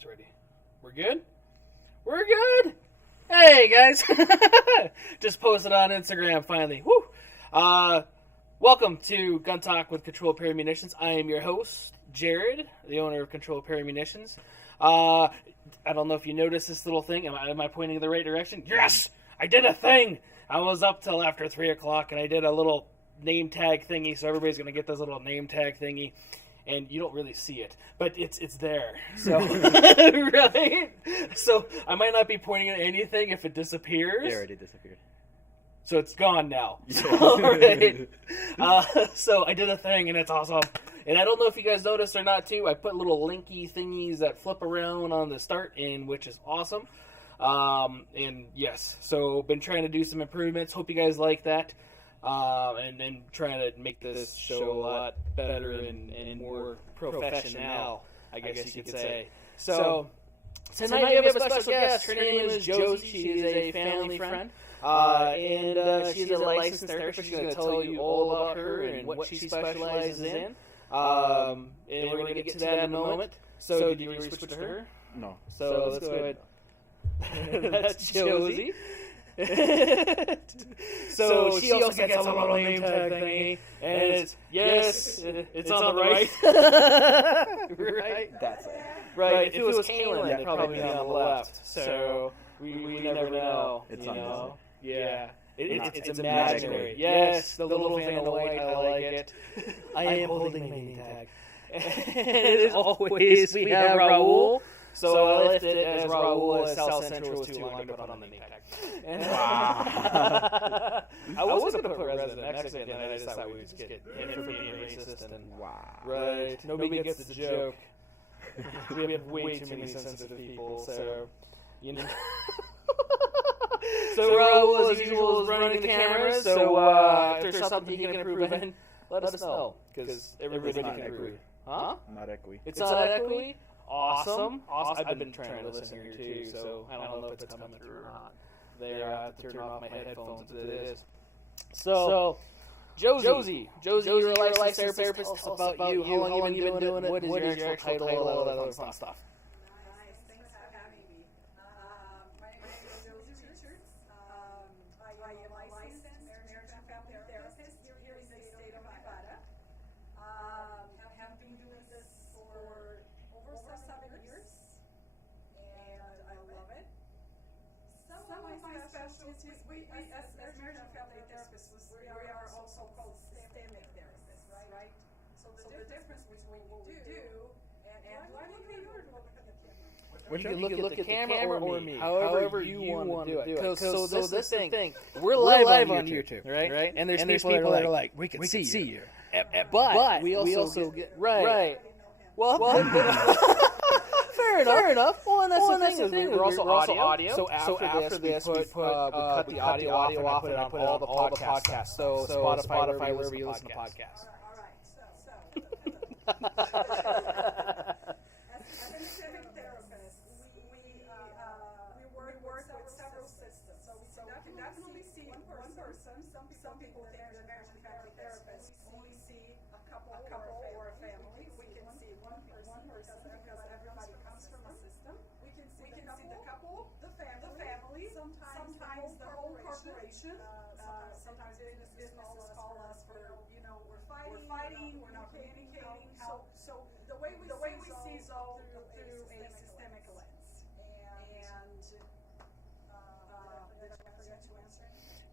it's ready. We're good? We're good! Hey, guys! Just posted on Instagram, finally. Woo! Welcome to Gun Talk with Control Perry Munitions. I am your host, Jared, the owner of Control Perry Munitions. I don't know if you noticed this little thing. Am I pointing in the right direction? Yes! I did a thing! I was up till after 3 o'clock, and I did a little name tag thingy, so everybody's going to get this little name tag thingy. And you don't really see it, but it's there. So, right? So I might not be pointing at anything if it disappears. It already disappeared. So it's gone now. All right. So I did a thing, and it's awesome. And I don't know if you guys noticed or not, too. I put little linky thingies that flip around on the start, which is awesome. And yes, so been trying to do some improvements. Hope you guys like that. And then trying to make this show a lot better and more professional, I guess you could say. So tonight we have a special guest. Her name is Josi. She is a family friend. And she's a licensed therapist. She's going to tell you all about her and what she specializes in. And we're going to get to that in a moment. So did you switch to her? No. So let's go ahead. That's Josi. So she also gets a little name tag thingy, and it's on the right. Right? That's it. Right. If it was Kaylin, it'd probably be on the left. So we never know. It's on the left. Yeah. It's imaginary. Yes, the little fan of white, I like it. I am holding my name tag. And as always, we have Raul. So I left it as Raul as South Central was too long to put on the name tag. Wow. I was going to put resident Mexican, and then I decided we would just get hit for being racist. And, right. Nobody gets the joke. We have way too many sensitive people, so, you know. So Raul, as usual, is running the cameras, so if there's something he can improve in, let us know, because everybody can improve. Huh? Not equi. It's not equi? Awesome. I've been trying to listen here too, so I don't know if it's coming through or not. There, I have to turn off my headphones if it is. So Josi, you're a licensed therapist. Tell us about you. How long have you been doing it? What is your actual title? All that other fun stuff. Nice. Thanks for having me. My name is Josi Richards. I am a licensed marriage and family therapist here in the state of Nevada. Have been doing this for over 7 years, and I love it. Some of my specialties, we as marriage and family therapists, we are also called systemic therapists, right? So the difference between what we do and why look at yours, look at the camera. You can look at the camera or me, however you want to do it. So this is the thing. We're live on YouTube, right? And there's people that are like, we can see you. But we also get right. Well, fair enough. Well, and that's the thing. We're also audio. So after this, we cut the audio off and I put it on all the podcasts. So Spotify, wherever you listen to podcasts. All right. As a systemic therapist, we work with several systems. So we can definitely see one person. Some people think that marriage and family therapists only see a couple or a family. We can see one person because everybody comes from a system. We can see the couple, the family, sometimes the whole corporation. Sometimes businesses call us for, we're fighting, we're not communicating. So the way we see is all through a systemic lens. And did I forget to answer?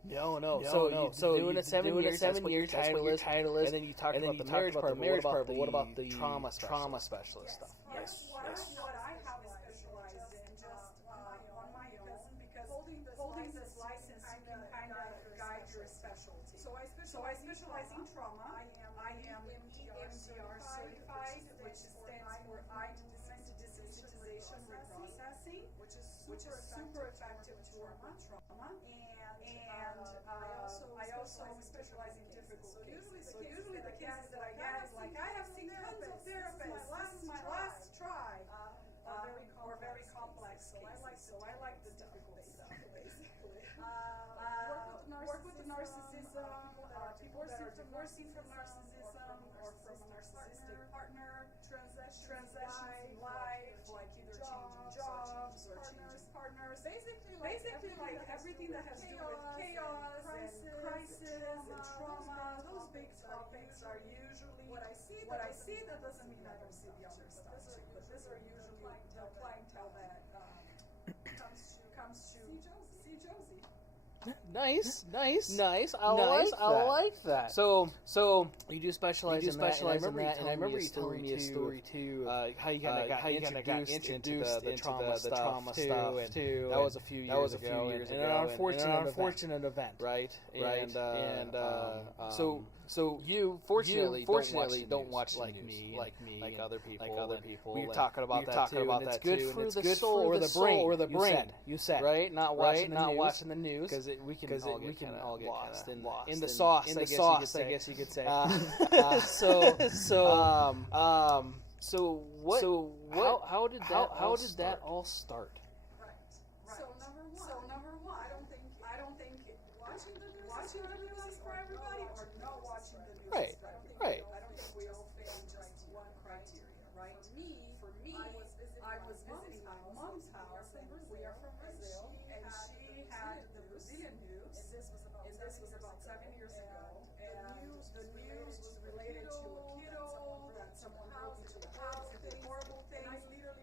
No. So you've been doing it 7 years. That's what your title is. And then you talked about the marriage part. But what about the trauma specialist stuff? Yes. What I have specialized in just on my own, because holding this license, you can kind of guide your specialty. So I specialize in trauma. I am EMDR certified, which stands for eye movement desensitization reprocessing, which is super effective trauma. And I also specialize in difficult cases. So usually the cases that I get is like, I have seen tons of therapists. This is my last try. Or very complex cases. So I like the difficult stuff, basically. Work with the narcissism, people that are divorcing from narcissism or from a narcissistic partner, transitions in life, like either basically like everything that has to do with chaos and crisis and trauma. Those big topics are usually what I see. That doesn't mean I don't see the other stuff too, but these are usually the clientele that comes to see Josie. Nice. I like that. So you do specialize in that, and I remember you telling me a story too. How you kind of got introduced into the trauma stuff too. That was a few years ago, and an unfortunate event, right? So you fortunately don't watch like me, like other people. We were talking about that too, and it's good for the soul or the brain. You said right, not watching the news, because we can all get lost in the sauce. I guess you could say. How did that all start? Right. So number one, I don't think watching the news is for everybody, or not watching the news. Right. I don't think we all fit in just one criteria, right? For me, I was visiting my mom's house, and we are from Brazil, and she had the Brazilian news, and this was about 7 years ago, and the news was related to a kiddo that someone broke into the house and did horrible things,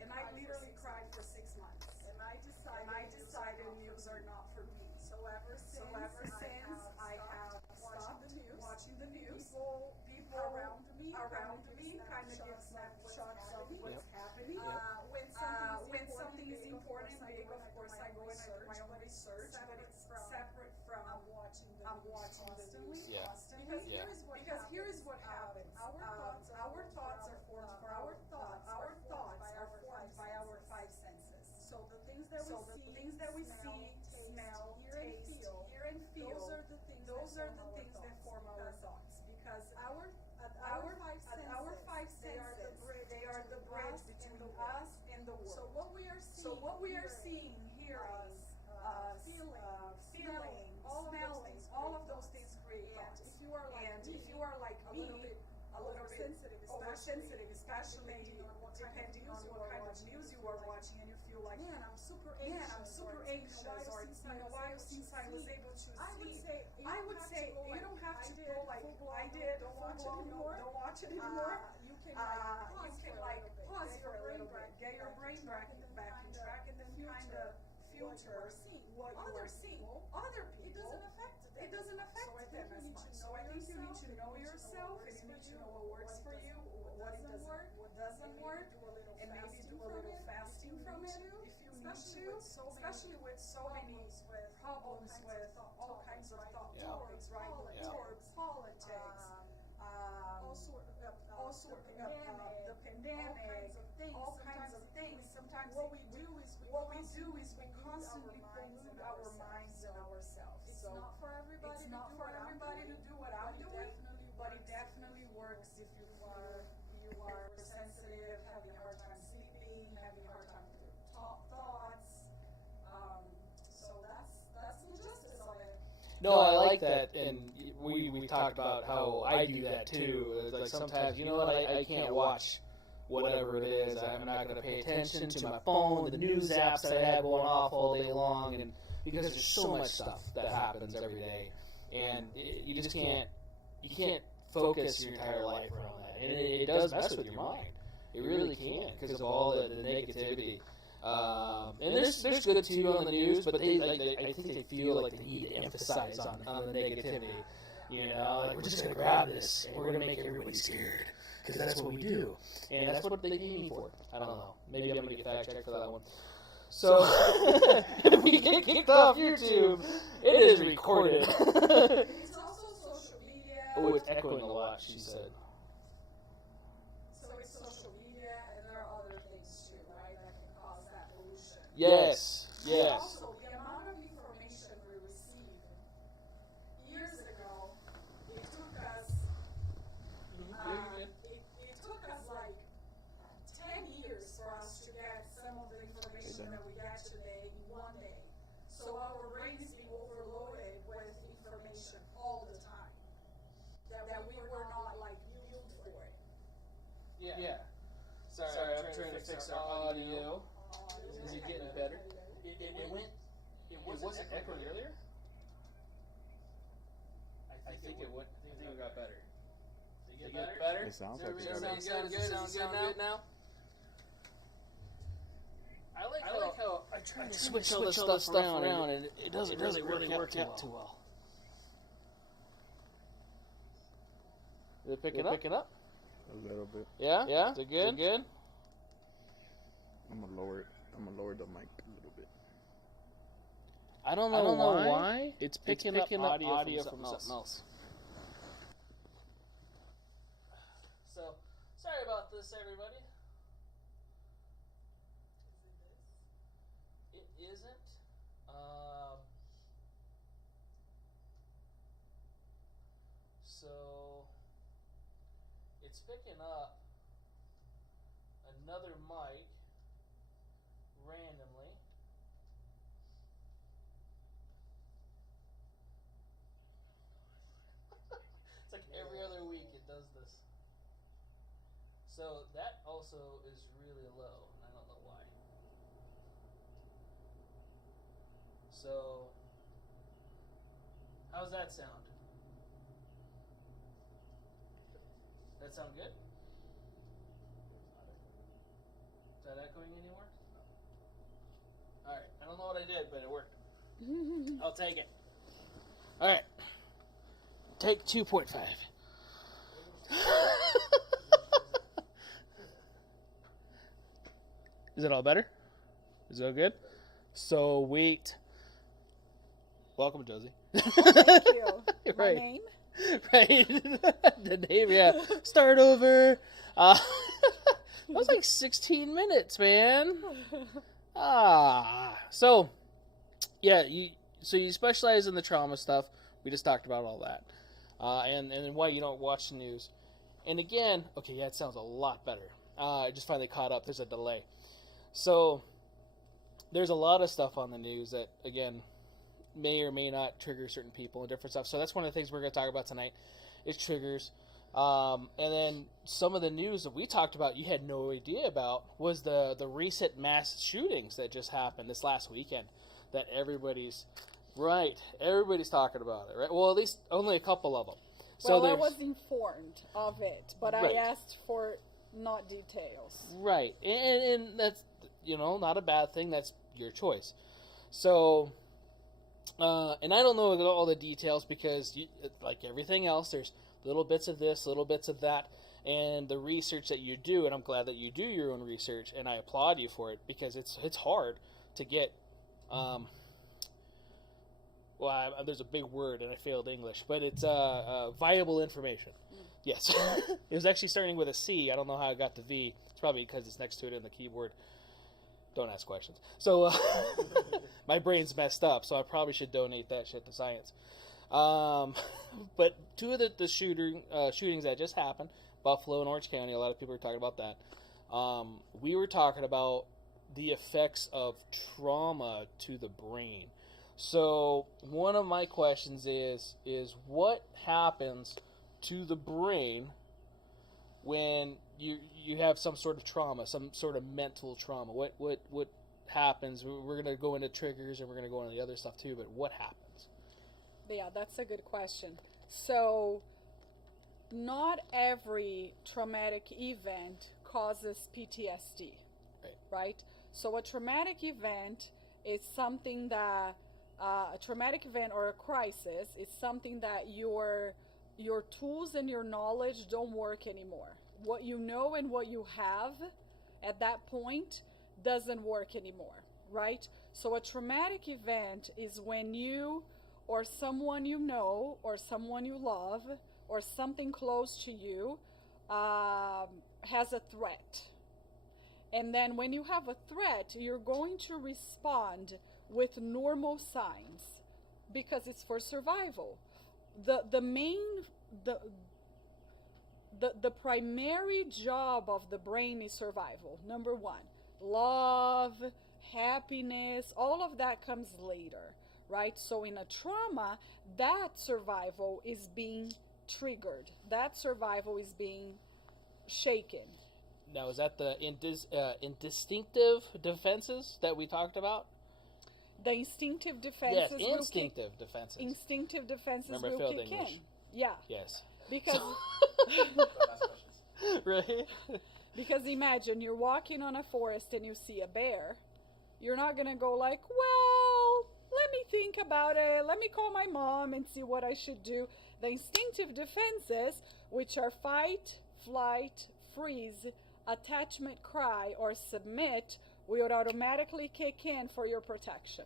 and I literally cried for 6 months, and I decided news are not for me. So ever since I have stopped watching the news, people around me kind of give snapshots of what's happening. When something is important and big, of course I go and I do my own research, but it's separate from I'm watching the news. Because here is what happens. Our thoughts are formed by our five senses. So the things that we see, smell, taste, hear and feel, those are the things that form our thoughts. Because our five senses, they are the bridge between us and the world. So what we are seeing, hearing, feeling, smelling, all of those things create thoughts. And if you are like me, a little bit oversensitive, especially depending on what kind of news you are watching, and you feel like, man, I'm super anxious, or it's been a while since I was able to sleep. I would say you don't have to go like I did, full blown, don't watch it anymore. You can like pause for a little bit, get your brain back in track, and then kind of filter what you are seeing. Other people, it doesn't affect them as much. So I think you need to know yourself, and you need to know what works for you, what doesn't work, and maybe do a little fasting from it if you need to. Especially with so many problems with all kinds of thought towards, right? Towards politics, the pandemic, all kinds of things. Sometimes what we do is we constantly pollute our minds and ourselves. So it's not for everybody to do what I'm doing, but it definitely works if you are sensitive, having a hard time sleeping, having a hard time with your thoughts. So that's the justice of it. No, I like that, and we talked about how I do that too. It's like sometimes, you know what, I can't watch whatever it is. I'm not going to pay attention to my phone, the news apps that I have going off all day long, and because there's so much stuff that happens every day, and you just can't focus your entire life around that, and it does mess with your mind. It really can, because of all the negativity. And there's good too on the news, but I think they feel like they need to emphasize on the negativity. You know, like, we're just going to grab this and we're going to make everybody scared, because that's what we do. And that's what they need me for. I don't know. Maybe I'm going to get fact checked for that one. So, if we get kicked off YouTube, it is recorded. It's also social media. Oh, it's echoing a lot, she said. So it's social media, and there are other things too, right, that can cause that pollution. Yes. Also, the amount of information we receive. Years ago, it took us like 10 years for us to get some of the information that we get today in one day. So our brain is being overloaded with information all the time that we were not like built for it. Yeah. Sorry, I'm trying to fix our audio. Is it getting better? It went was it echoing earlier? I think it would. I think it got better. Did it get better? It sounds like it. Sound good now? I like how I try to switch all this stuff around, and it doesn't really work out too well. Is it picking up? A little bit. Yeah? Yeah? Is it good? I'm gonna lower the mic a little bit. I don't know why. It's picking up audio from something else. So, sorry about this, everybody. It isn't. So, it's picking up another mic randomly. It's like every other week it does this. So that also is really low, and I don't know why. So, how's that sound? That sound good? Is that echoing anymore? Alright, I don't know what I did, but it worked. I'll take it. Alright. Take 2.5. Is it all better? Is it all good? So wait. Welcome, Josie. Thank you. Right. My name? Right. The name, yeah. Start over. That was like 16 minutes, man. So, yeah, you specialize in the trauma stuff. We just talked about all that. And why you don't watch the news. And again, okay, yeah, it sounds a lot better. I just finally caught up. There's a delay. So, there's a lot of stuff on the news that, again, may or may not trigger certain people and different stuff. So that's one of the things we're going to talk about tonight is triggers. And then some of the news that we talked about you had no idea about was the recent mass shootings that just happened this last weekend that everybody's talking about it, right? Well, at least only a couple of them. Well, I was informed of it, but right. I asked for not details. Right. And that's, not a bad thing. That's your choice. So, and I don't know all the details because, like everything else, there's little bits of this, little bits of that, and the research that you do, and I'm glad that you do your own research, and I applaud you for it because it's hard to get, there's a big word and I failed English, but it's viable information. Yes. It was actually starting with a C. I don't know how I got to V. It's probably because it's next to it in the keyboard. Don't ask questions. So, my brain's messed up, so I probably should donate that shit to science. But two of the shootings that just happened, Buffalo and Orange County, a lot of people are talking about that. We were talking about the effects of trauma to the brain. So, one of my questions is what happens to the brain when you have some sort of trauma, some sort of mental trauma? What happens? We're going to go into triggers and we're going to go into the other stuff too, but what happens? Yeah, that's a good question. So, not every traumatic event causes PTSD, right? So, a traumatic event is something that, a traumatic event or a crisis is something that your tools and your knowledge don't work anymore. What you know and what you have at that point doesn't work anymore, right? So, a traumatic event is when you or someone you know, or someone you love, or something close to you has a threat. And then when you have a threat, you're going to respond with normal signs because it's for survival. The primary job of the brain is survival. Number one, love, happiness, all of that comes later. Right? So in a trauma, that survival is being triggered. That survival is being shaken. Now, is that the instinctive defenses that we talked about? the instinctive defenses Yes, will instinctive defenses. Instinctive defenses Remember, will failed kick English. in. Yeah, Yes. because Right? because imagine you're walking on a forest and you see a bear. You're not gonna go like, well, let me think about it. Let me call my mom and see what I should do. The instinctive defenses, which are fight, flight, freeze, attachment, cry, or submit, will automatically kick in for your protection.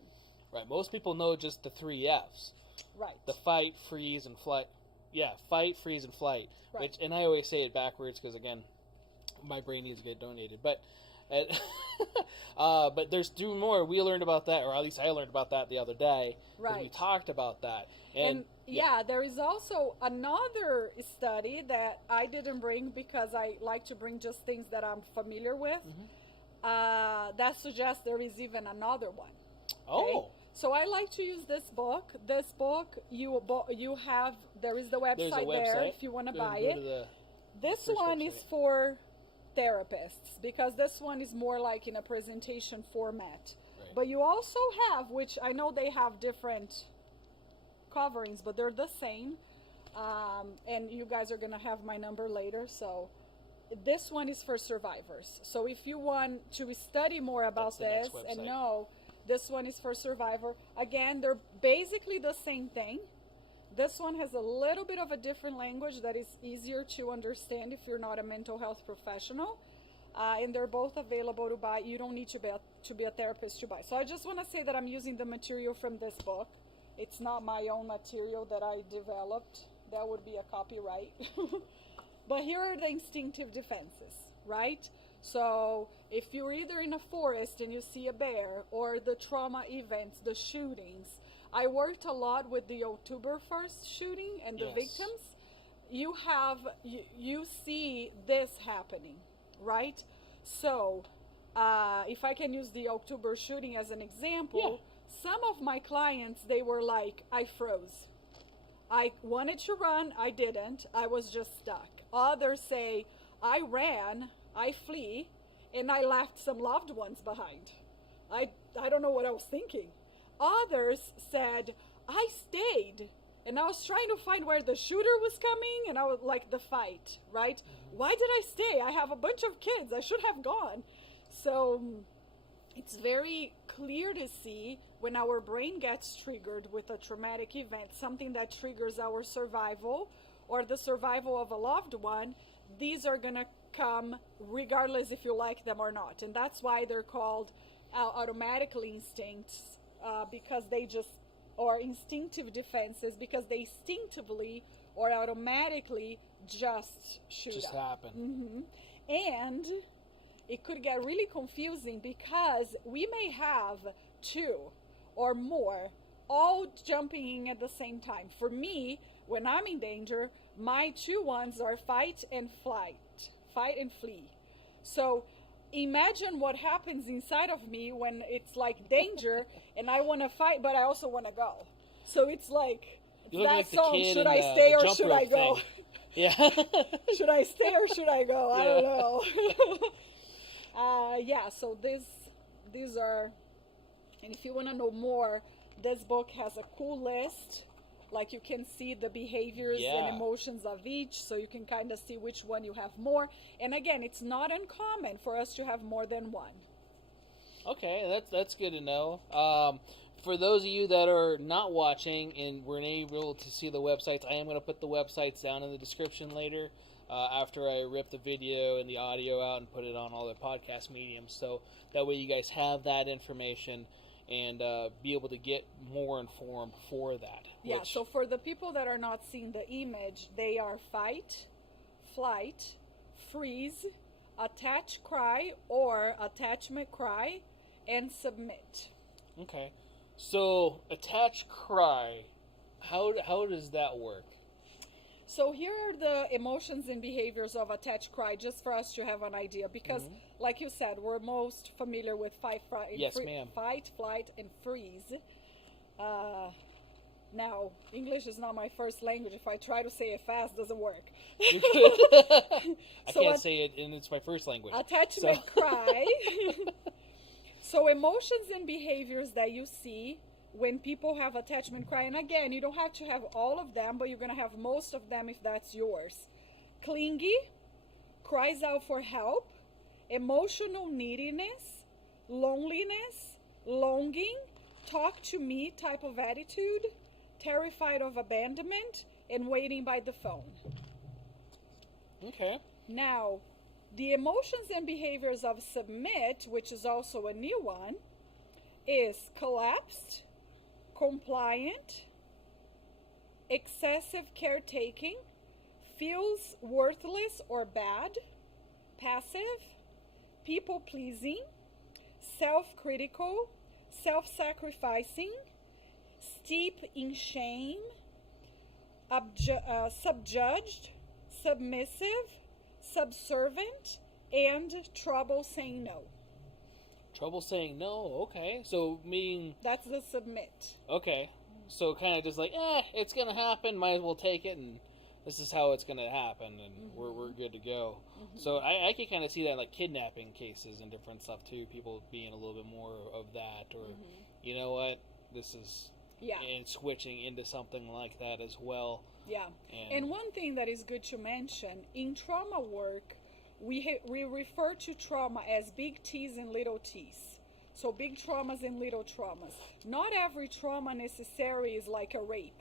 Right. Most people know just the 3 F's. Right. The fight, freeze, and flight. Yeah, fight, freeze, and flight. Right. Which, and I always say it backwards because, again, my brain needs to get donated. But but there's 2 more. We learned about that, or at least I learned about that the other day. Right. We talked about that. And there is also another study that I didn't bring because I like to bring just things that I'm familiar with. That suggests there is even another one. Okay? Oh. So I like to use this book. This book, you have, there is the website, there if you want to buy it. This one is for therapists because this one is more like in a presentation format. Right. But you also have, which I know they have different coverings, but they're the same. And you guys are going to have my number later. So this one is for survivors. So if you want to study more about this and know, this one is for survivor. Again, they're basically the same thing. This one has a little bit of a different language that is easier to understand if you're not a mental health professional. And they're both available to buy. You don't need to be a therapist to buy. So I just want to say that I'm using the material from this book. It's not my own material that I developed. That would be a copyright. But here are the instinctive defenses, right? So if you're either in a forest and you see a bear, or the trauma events, the shootings. I worked a lot with the October 1st shooting and the victims. You see this happening, right? So if I can use the October shooting as an example, some of my clients, they were like, I froze. I wanted to run, I didn't. I was just stuck. Others say, I ran, I flee, and I left some loved ones behind. I don't know what I was thinking. Others said, I stayed, and I was trying to find where the shooter was coming, and I was like, the fight, right? Why did I stay? I have a bunch of kids. I should have gone. So it's very clear to see when our brain gets triggered with a traumatic event, something that triggers our survival or the survival of a loved one, these are going to come regardless if you like them or not. And that's why they're called automatic instincts, because they just, or instinctive defenses, because they instinctively or automatically just shoot up. Happen. And it could get really confusing because we may have 2 or more all jumping in at the same time. For me, when I'm in danger, my 2 ones are fight and flight, fight and flee. So imagine what happens inside of me when it's like danger and I want to fight, but I also want to go. So it's like that like song, should I stay or should I go? Thing. Yeah. Should I stay or should I go? I don't know. So these are, and if you want to know more, this book has a cool list. Like you can see the behaviors and emotions of each, so you can kind of see which one you have more. And again, it's not uncommon for us to have more than one. Okay, that's good to know. For those of you that are not watching and weren't able to see the websites, I am going to put the websites down in the description later after I rip the video and the audio out and put it on all the podcast mediums. So that way you guys have that information and be able to get more informed for that. Yeah, so for the people that are not seeing the image, they are fight, flight, freeze, attach cry or attachment cry, and submit. Okay. So attach cry, how does that work? So here are the emotions and behaviors of attach cry, just for us to have an idea, because like you said, we're most familiar with fight, flight, and freeze. Now, English is not my first language. If I try to say it fast, it doesn't work. I can't say it, and it's my first language. Attachment cry. So emotions and behaviors that you see when people have attachment cry, and again, you don't have to have all of them, but you're going to have most of them if that's yours. Clingy, cries out for help, emotional neediness, loneliness, longing, talk to me type of attitude, terrified of abandonment, and waiting by the phone. Okay. Now, the emotions and behaviors of submit, which is also a new one, is collapsed, compliant, excessive caretaking, feels worthless or bad, passive, people-pleasing, self-critical, self-sacrificing, steep in shame, subjudged, submissive, subservient, and trouble saying no. Trouble saying no. Okay. So meaning That's the submit. okay. So kind of just like, it's gonna happen. Might as well take it, and this is how it's gonna happen, and we're good to go. So I can kind of see that in like kidnapping cases and different stuff too. People being a little bit more of that, or you know what, this is and switching into something like that as well. Yeah. And one thing that is good to mention, in trauma work, we refer to trauma as big T's and little t's. So big traumas and little traumas. Not every trauma necessarily is like a rape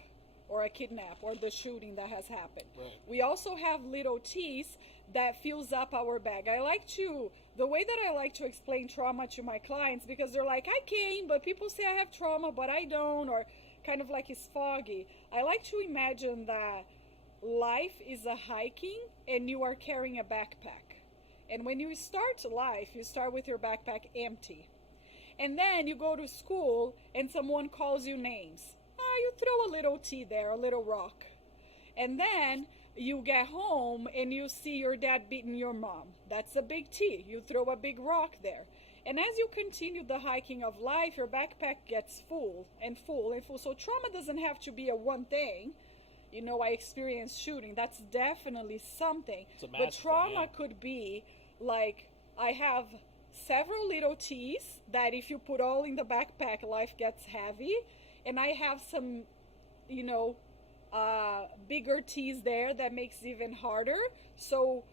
or a kidnap or the shooting that has happened. Right. We also have little t's that fills up our bag. The way that I like to explain trauma to my clients, because they're like, I came, but people say I have trauma, but I don't, or kind of like it's foggy. I like to imagine that life is a hiking and you are carrying a backpack. And when you start life, you start with your backpack empty. And then you go to school and someone calls you names. You throw a little T there, a little rock. And then you get home and you see your dad beating your mom. That's a big T. You throw a big rock there. And as you continue the hiking of life, your backpack gets full and full and full. So trauma doesn't have to be a one thing. You know, I experienced shooting. That's definitely something. But trauma could be like, I have several little T's that if you put all in the backpack, life gets heavy. And I have some, bigger T's there that makes it even harder. So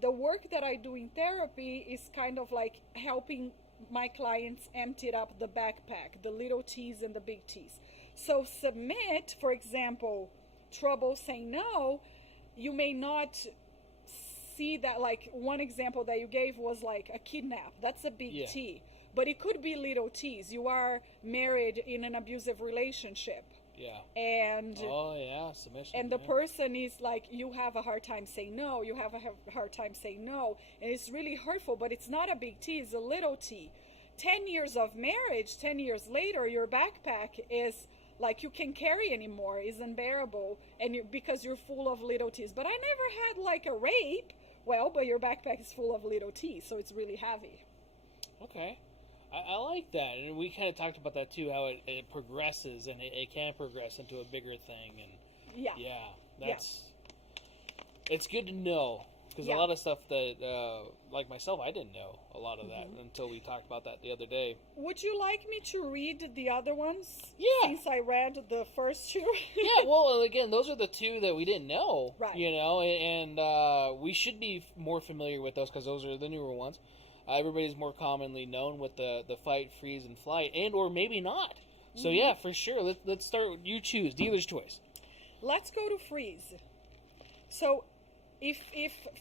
the work that I do in therapy is kind of like helping my clients empty up the backpack, the little T's and the big T's. So submit, for example, trouble saying no, you may not see that. Like one example that you gave was like a kidnap. That's a big T. But it could be little T's. You are married in an abusive relationship. Yeah. And submission. And the person is like, you have a hard time saying no. You have a hard time saying no, and it's really hurtful. But it's not a big T. It's a little T. 10 years of marriage, 10 years later, your backpack is like you can't carry anymore. Is unbearable, and because you're full of little T's. But I never had like a rape. Well, but your backpack is full of little T's, so it's really heavy. Okay. I like that, and we kind of talked about that too, how it progresses, and it can progress into a bigger thing, and it's good to know, because a lot of stuff that, like myself, I didn't know a lot of that until we talked about that the other day. Would you like me to read the other ones? Yeah. Since I read the first two? Yeah, well, again, those are the two that we didn't know, right. And we should be more familiar with those, because those are the newer ones. Everybody's more commonly known with the fight, freeze, and flight, and or maybe not. So yeah, for sure. Let's start. You choose. Dealer's choice. Let's go to freeze. So, if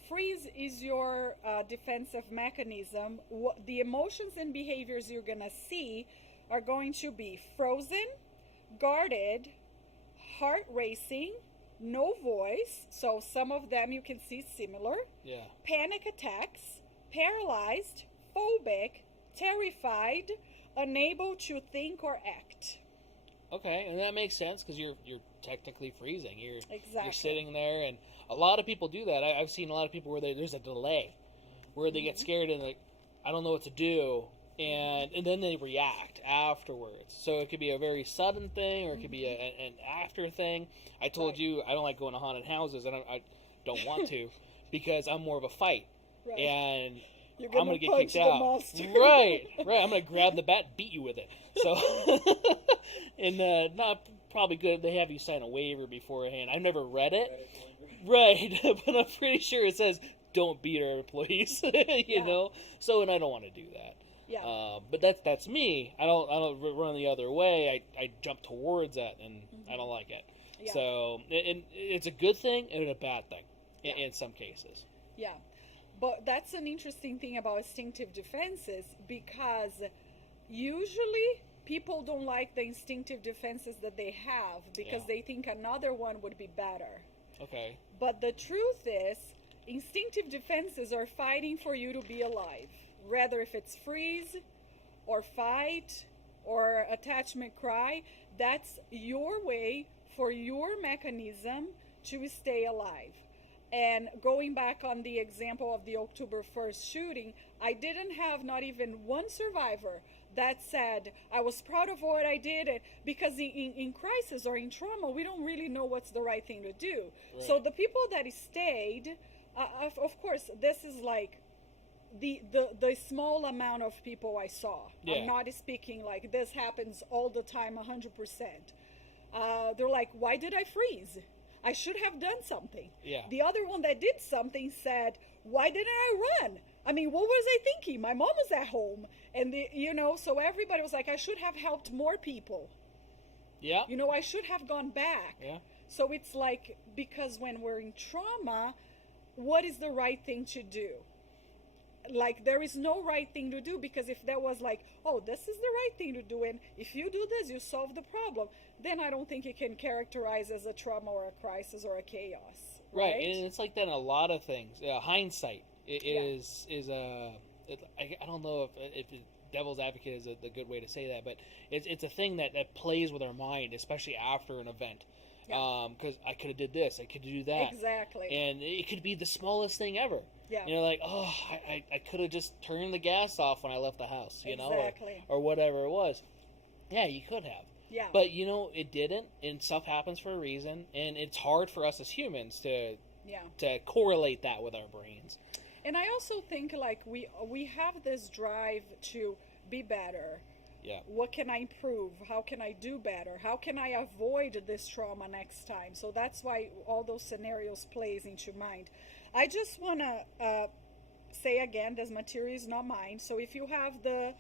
freeze is your defensive mechanism, the emotions and behaviors you're gonna see are going to be frozen, guarded, heart racing, no voice. So some of them you can see similar. Yeah. Panic attacks. Paralyzed, phobic, terrified, unable to think or act. Okay, and that makes sense because you're technically freezing. You're sitting there, and a lot of people do that. I've seen a lot of people where there's a delay, where they get scared and like, I don't know what to do, and then they react afterwards. So it could be a very sudden thing, or it could be an after thing. I told you I don't like going to haunted houses, and I don't want to because I'm more of a fight. Right. And You're I'm gonna gonna get punch kicked the out. master. Right. I'm gonna grab the bat, and beat you with it. So, and not probably good. They have you sign a waiver beforehand. I've never read it. Right, but I'm pretty sure it says don't beat our employees. You know. So, and I don't want to do that. Yeah. But that's me. I don't run the other way. I jump towards that, and I don't like it. Yeah. So, and it's a good thing and a bad thing in some cases. Yeah. But that's an interesting thing about instinctive defenses, because usually people don't like the instinctive defenses that they have because they think another one would be better. Okay. But the truth is, instinctive defenses are fighting for you to be alive. Rather if it's freeze or fight or attachment cry, that's your way for your mechanism to stay alive. And going back on the example of the October 1st shooting, I didn't have not even one survivor that said, I was proud of what I did. Because in crisis or in trauma, we don't really know what's the right thing to do. Right. So the people that stayed, of course, this is like the small amount of people I saw. Yeah. I'm not speaking like this happens all the time 100%. They're like, why did I freeze? I should have done something. Yeah. The other one that did something said, why didn't I run? I mean, what was I thinking? My mom was at home. And, so everybody was like, I should have helped more people. Yeah. I should have gone back. Yeah. So it's like, because when we're in trauma, what is the right thing to do? Like, there is no right thing to do, because if there was like, oh, this is the right thing to do, and if you do this, you solve the problem, then I don't think it can characterize as a trauma or a crisis or a chaos. Right? And it's like that in a lot of things. Hindsight is I don't know if the devil's advocate is the good way to say that, but it's a thing that plays with our mind, especially after an event. Because I could have did this, I could do that. Exactly. And it could be the smallest thing ever. Yeah. Like, oh, I could have just turned the gas off when I left the house, exactly. or whatever it was. Yeah, you could have. Yeah. But, it didn't, and stuff happens for a reason, and it's hard for us as humans to correlate that with our brains. And I also think, like, we have this drive to be better. Yeah. What can I improve? How can I do better? How can I avoid this trauma next time? So that's why all those scenarios plays into mind. I just want to say again, this material is not mine. So if you have the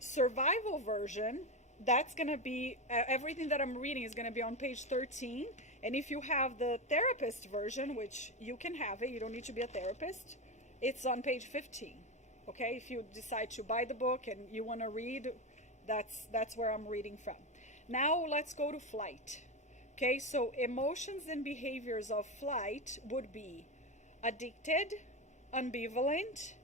survival version, that's going to be, everything that I'm reading is going to be on page 13. And if you have the therapist version, which you can have it, you don't need to be a therapist, it's on page 15. Okay, if you decide to buy the book and you want to read, that's where I'm reading from. Now let's go to flight. Okay, so emotions and behaviors of flight would be addicted, ambivalent,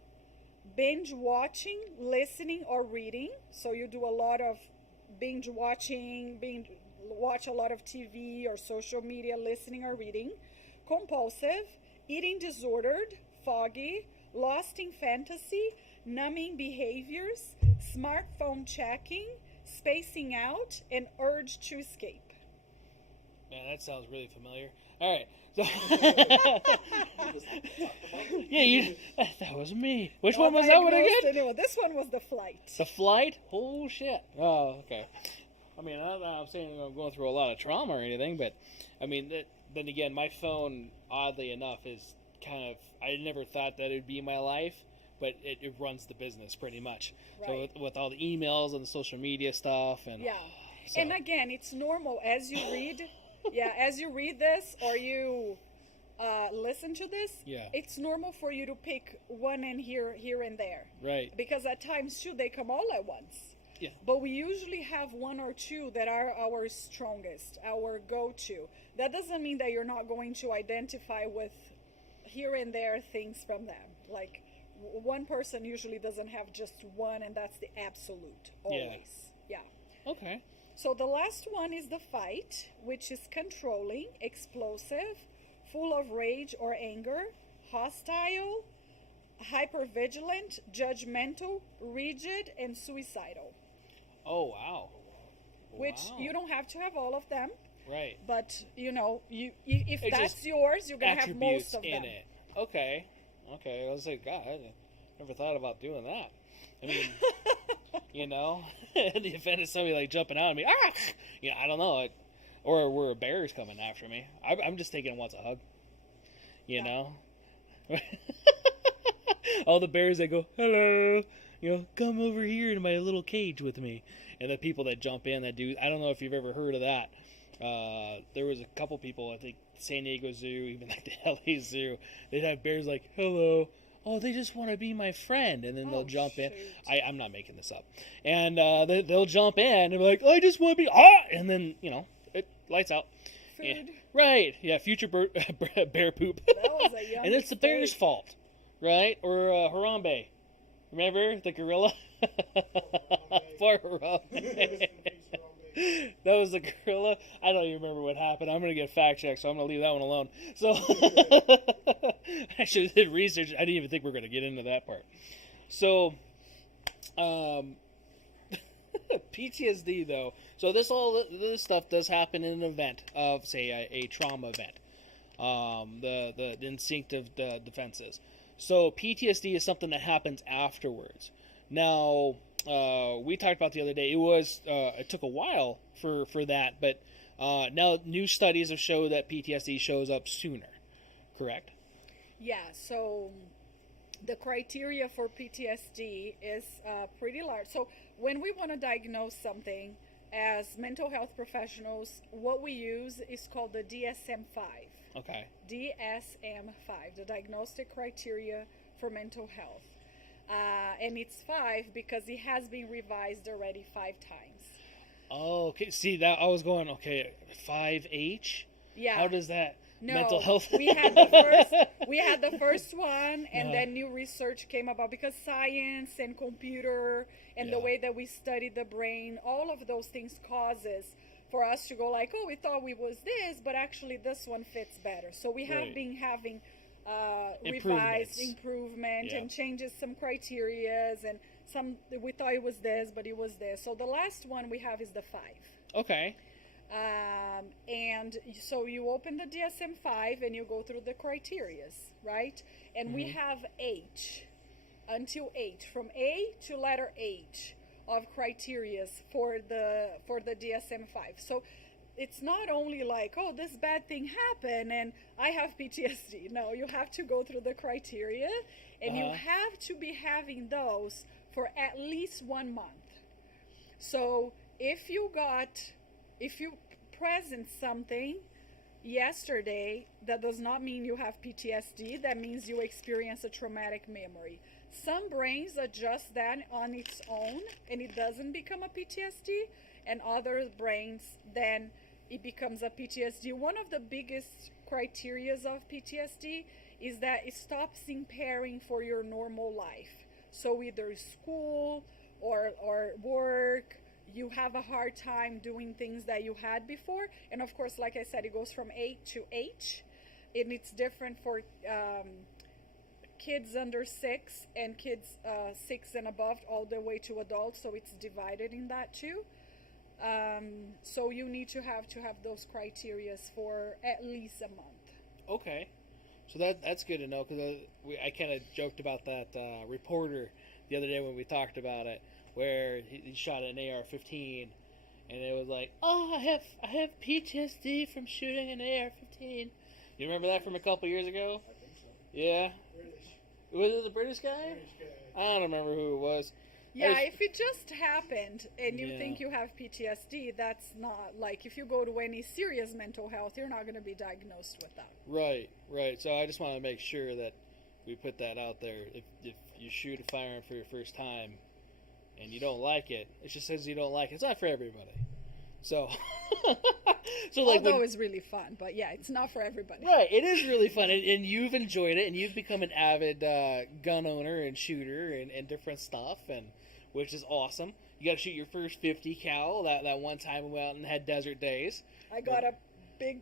binge watching, listening, or reading. So you do a lot of binge watching, watch a lot of TV or social media, listening or reading. Compulsive, eating disordered, foggy, lost in fantasy, numbing behaviors, smartphone checking, spacing out, and urge to escape. Man, that sounds really familiar. All right. So that was me. Which one was that one again? Anyway, this one was the flight. The flight? Oh, shit. Oh, okay. I mean, I'm saying I'm going through a lot of trauma or anything, but, I mean, then again, my phone, oddly enough, is kind of, I never thought that it would be my life, but it runs the business pretty much. Right. So with all the emails and the social media stuff. And so. And again, it's normal as you read... as you read this or you listen to this, it's normal for you to pick one in here and there. Right. Because at times, too, they come all at once. Yeah. But we usually have one or two that are our strongest, our go-to. That doesn't mean that you're not going to identify with here and there things from them. Like, one person usually doesn't have just one, and that's the absolute, always. Yeah. Okay. So the last one is the fight, which is controlling, explosive, full of rage or anger, hostile, hypervigilant, judgmental, rigid, and suicidal. Oh, wow. Which you don't have to have all of them. Right. But, if that's yours, you're going to have most of them. in it. Okay. I was like, God, never thought about doing that. I mean, you know, in the event of somebody like jumping out at me, you know, I don't know, or where a bear is coming after me, I'm just taking wants a hug, you know. All the bears that go, hello, you know, come over here to my little cage with me, and the people that jump in that do, I don't know if you've ever heard of that. There was a couple people, I think San Diego Zoo, even like the LA Zoo, they'd have bears like, hello, oh, they just want to be my friend, and then they'll jump in. I'm not making this up. And they'll jump in and be like, I just want to be, and then, you know, it lights out. Food. Yeah. Right, yeah, future bear poop. That was a young and it's the bear's fault, right? Or Harambe. Remember the gorilla? Poor Harambe. That was the gorilla. I don't even remember what happened. I'm going to get fact checked, so I'm going to leave that one alone. So I should have did research. I didn't even think we were going to get into that part. So PTSD though. So this stuff does happen in an event of, say, a trauma event. The instinctive defenses. So PTSD is something that happens afterwards. Now, we talked about the other day. It took a while for that, but now new studies have shown that PTSD shows up sooner. Correct? Yeah. So the criteria for PTSD is pretty large. So when we want to diagnose something as mental health professionals, what we use is called the DSM-5. Okay. DSM-5, the diagnostic criteria for mental health. And it's 5 because it has been revised already 5 times. Oh, okay. See, that I was going, okay, 5H? Yeah. How does that No, mental health? we had the first one, and then new research came about because science and computer and the way that we study the brain, all of those things causes for us to go like, oh, we thought we was this, but actually this one fits better. So we have been having revised improvement and changes some criterias, and some we thought it was this, but it was this. So the last one we have is the 5. Okay. And so you open the DSM-5 and you go through the criterias, right? And we have H until H, from A to letter H of criterias for the DSM-5. So it's not only like, oh, this bad thing happened and I have PTSD. No, you have to go through the criteria, and you have to be having those for at least 1 month. So if you present something yesterday, that does not mean you have PTSD. That means you experience a traumatic memory. Some brains adjust that on its own and it doesn't become a PTSD, and other brains then it becomes a PTSD. One of the biggest criterias of PTSD is that it stops impairing for your normal life. So either school or work, you have a hard time doing things that you had before. And of course, like I said, it goes from A to H, and it's different for kids under 6 and kids 6 and above, all the way to adults. So it's divided in that too. So you need to have those criterias for at least a month. Okay, so that's good to know, because I kind of joked about that reporter the other day when we talked about it, where he shot an AR-15, and it was like, oh, I have PTSD from shooting an AR-15. You remember that from a couple years ago? I think so. Yeah. British. Was it the British guy? British guy. I don't remember who it was. Yeah, if it just happened and you think you have PTSD, that's not, like, if you go to any serious mental health, you're not going to be diagnosed with that. Right. So I just want to make sure that we put that out there. If you shoot a firearm for your first time and you don't like it, it just says you don't like it. It's not for everybody. So, although it's really fun, but yeah, it's not for everybody. Right, it is really fun, and you've enjoyed it, and you've become an avid gun owner and shooter and different stuff, and which is awesome. You got to shoot your first 50 cal. That one time we went out and had desert days. I got a big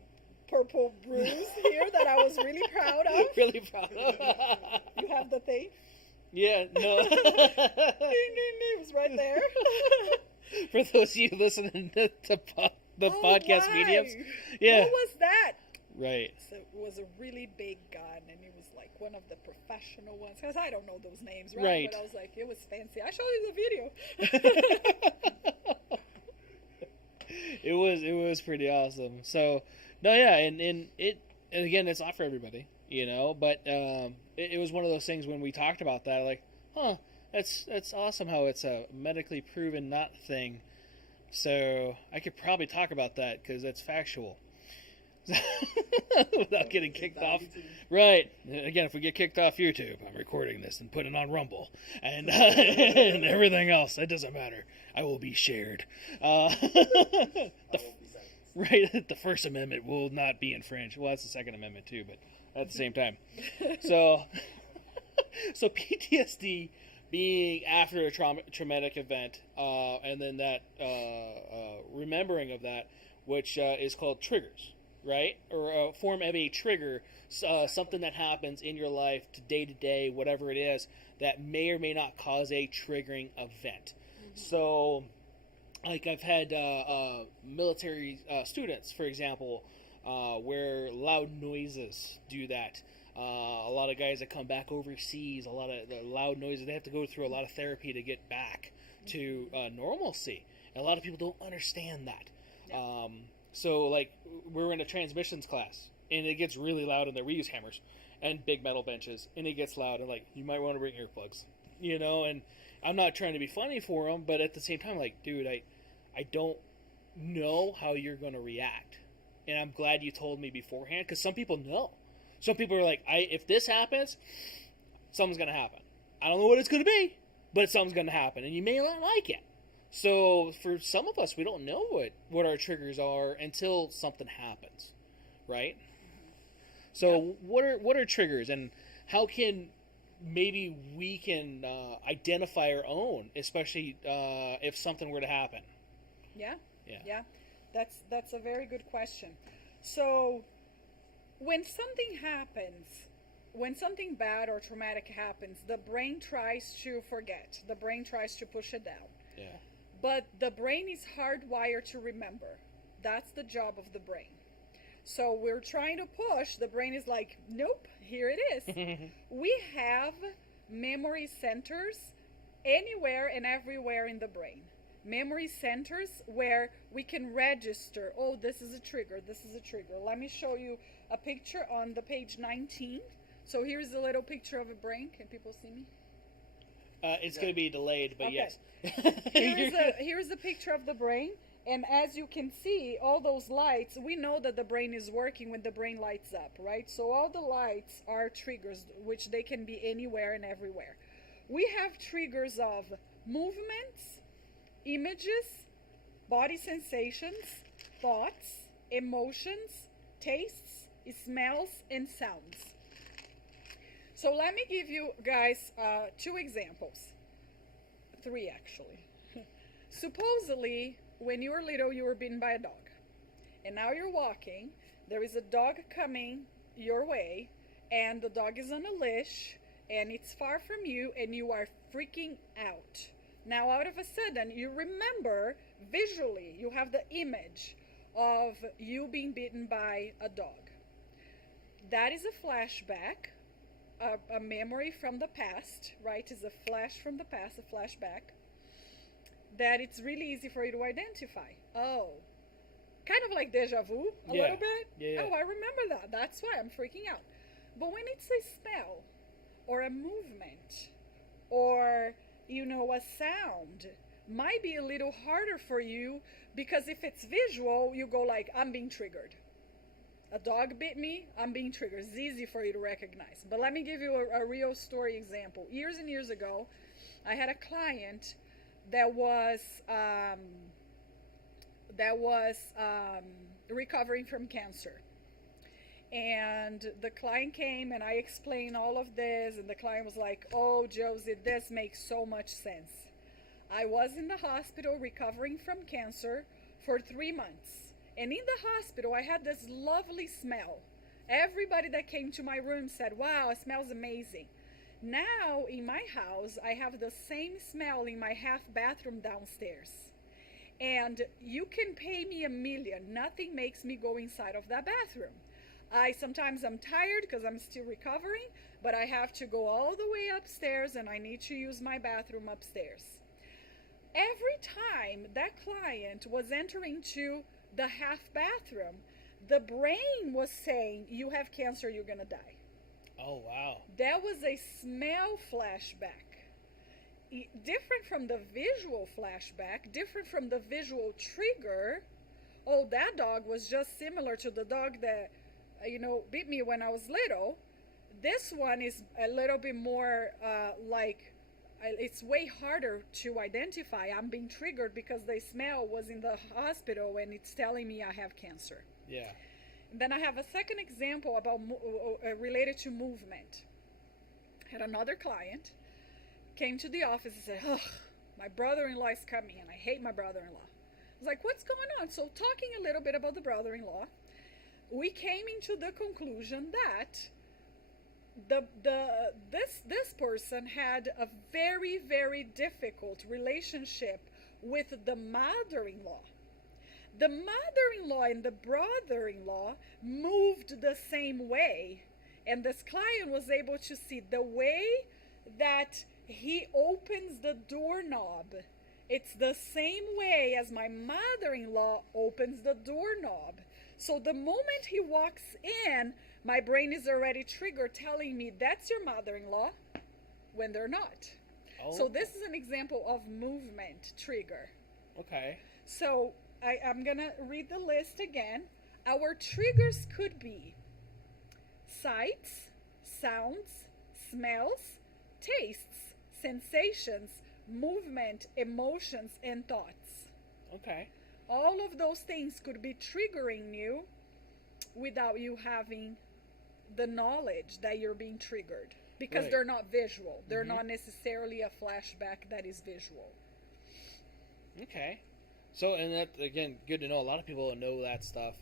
purple bruise here that I was really proud of. Really proud of. You have the thing? Yeah, no. It was right there. For those of you listening to the podcast mediums. Yeah. What was that? Right. So it was a really big gun, and it was like, like one of the professional ones, because I don't know those names, right? Right. But I was like, it was fancy. I showed you the video. It was pretty awesome. So no, yeah, and again, it's not for everybody, but it was one of those things when we talked about that, like, that's awesome how it's a medically proven not thing. So I could probably talk about that because that's factual. Without getting kicked off. Right. Again, if we get kicked off YouTube, I'm recording this and putting it on Rumble and, and everything else. It doesn't matter. I will be shared. The First Amendment will not be infringed. Well, that's the Second Amendment too, but at the same time. So PTSD being after a traumatic event, and then that remembering of that, which is called triggers. Right? Or a form of a trigger, something that happens in your life to day, whatever it is, that may or may not cause a triggering event. Mm-hmm. So, like I've had military students, for example, where loud noises do that. A lot of guys that come back overseas, a lot of the loud noises, they have to go through a lot of therapy to get back to normalcy. And a lot of people don't understand that. Yeah. So, like, we're in a transmissions class, and it gets really loud in there. We use hammers and big metal benches, and it gets loud, and, like, you might want to bring earplugs, and I'm not trying to be funny for them, but at the same time, like, dude, I don't know how you're going to react, and I'm glad you told me beforehand, because some people know. Some people are like, if this happens, something's going to happen. I don't know what it's going to be, but something's going to happen, and you may not like it. So for some of us, we don't know what our triggers are until something happens, right? So what are triggers, and how can maybe we can identify our own, especially if something were to happen? Yeah. That's a very good question. So when something happens, when something bad or traumatic happens, the brain tries to forget. The brain tries to push it down. Yeah. But the brain is hardwired to remember. That's the job of the brain. So we're trying to push. The brain is like, nope, here it is. We have memory centers anywhere and everywhere in the brain. Memory centers where we can register, this is a trigger, this is a trigger. Let me show you a picture on the page 19. So here's a little picture of a brain. Can people see me? It's going to be delayed, but okay. Yes. Here's a picture of the brain, and as you can see, all those lights, we know that the brain is working when the brain lights up, right? So all the lights are triggers, which they can be anywhere and everywhere. We have triggers of movements, images, body sensations, thoughts, emotions, tastes, smells, and sounds. So let me give you guys 2 examples. 3 actually. Supposedly, when you were little, you were bitten by a dog. And now you're walking, there is a dog coming your way, and the dog is on a leash, and it's far from you, and you are freaking out. Now, out of a sudden, you remember visually, you have the image of you being bitten by a dog. That is a flashback. A memory from the past, right? Is a flash from the past, a flashback, that it's really easy for you to identify. Oh, kind of like deja vu a little bit. Yeah. Oh, I remember that. That's why I'm freaking out. But when it's a smell or a movement or, a sound, might be a little harder for you, because if it's visual, you go like, I'm being triggered. A dog bit me, I'm being triggered. It's easy for you to recognize. But let me give you a real story example. Years and years ago, I had a client that was recovering from cancer. And the client came and I explained all of this, and the client was like, oh, Josie, this makes so much sense. I was in the hospital recovering from cancer for 3 months. And in the hospital, I had this lovely smell. Everybody that came to my room said, wow, it smells amazing. Now, in my house, I have the same smell in my half bathroom downstairs. And you can pay me $1 million. Nothing makes me go inside of that bathroom. Sometimes I'm tired because I'm still recovering, but I have to go all the way upstairs and I need to use my bathroom upstairs. Every time that client was entering to the half bathroom, the brain was saying, you have cancer, you're going to die. Oh, wow. That was a smell flashback. Different from the visual flashback, different from the visual trigger. Oh, that dog was just similar to the dog that, beat me when I was little. This one is a little bit more it's way harder to identify. I'm being triggered because the smell was in the hospital and it's telling me I have cancer. Yeah. And then I have a second example about related to movement. Had another client came to the office and said, "Ugh, my brother-in-law is coming and I hate my brother-in-law." I was like, "What's going on?" So talking a little bit about the brother-in-law, we came into the conclusion that this person had a very, very difficult relationship with the mother-in-law. The mother-in-law and the brother-in-law moved the same way, and this client was able to see the way that he opens the doorknob. It's the same way as my mother-in-law opens the doorknob. So the moment he walks in, my brain is already triggered telling me that's your mother-in-law when they're not. Oh. So this is an example of movement trigger. Okay. So I'm going to read the list again. Our triggers could be sights, sounds, smells, tastes, sensations, movement, emotions, and thoughts. Okay. All of those things could be triggering you without you having the knowledge that you're being triggered, because Right. they're not visual. They're Mm-hmm. not necessarily a flashback that is visual. Okay. So, and that, again, good to know. A lot of people don't know that stuff.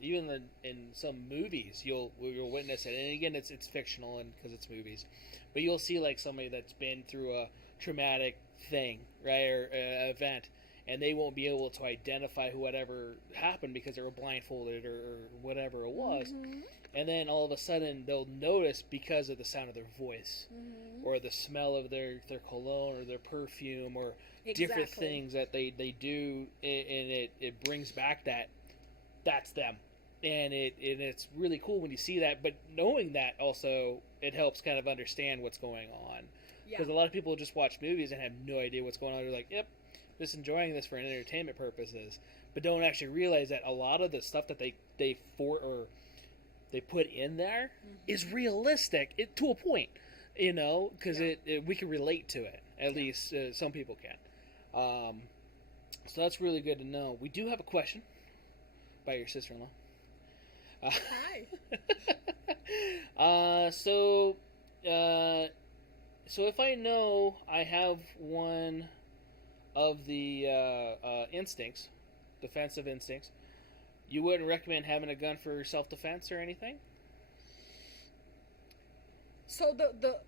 Even in some movies, you'll witness it. And again, it's fictional and because it's movies. But you'll see like somebody that's been through a traumatic thing, right, or event, and they won't be able to identify whatever happened because they were blindfolded or whatever it was. Mm-hmm. And then all of a sudden they'll notice because of the sound of their voice, Mm-hmm. or the smell of their cologne or their perfume, or different Exactly. things that they do, and it brings back that's them. And it's really cool when you see that, but knowing that also, it helps kind of understand what's going on. Yeah. Because a lot of people just watch movies and have no idea what's going on. They're like, yep, just enjoying this for entertainment purposes, but don't actually realize that a lot of the stuff that they put in there is realistic to a point, because we can relate to it. At least some people can. So that's really good to know. We do have a question by your sister-in-law. Hi. So if I know I have one of the instincts, defensive instincts, you wouldn't recommend having a gun for self-defense or anything? So the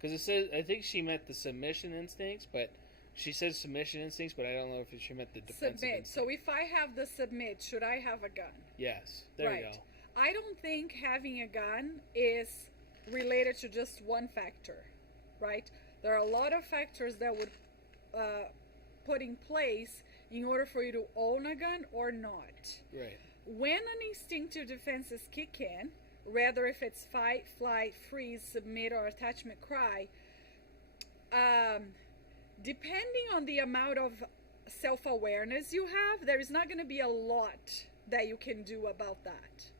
Because it says, I think she meant the submission instincts, but she says submission instincts, but I don't know if she meant the defensive submit. instincts. So if I have the submit, should I have a gun? Yes, there you go. I don't think having a gun is related to just one factor, right? There are a lot of factors that would put in place in order for you to own a gun or not. Right. When an instinctive defenses kick in, whether if it's fight, flight, freeze, submit, or attachment cry, depending on the amount of self-awareness you have, there is not going to be a lot that you can do about that,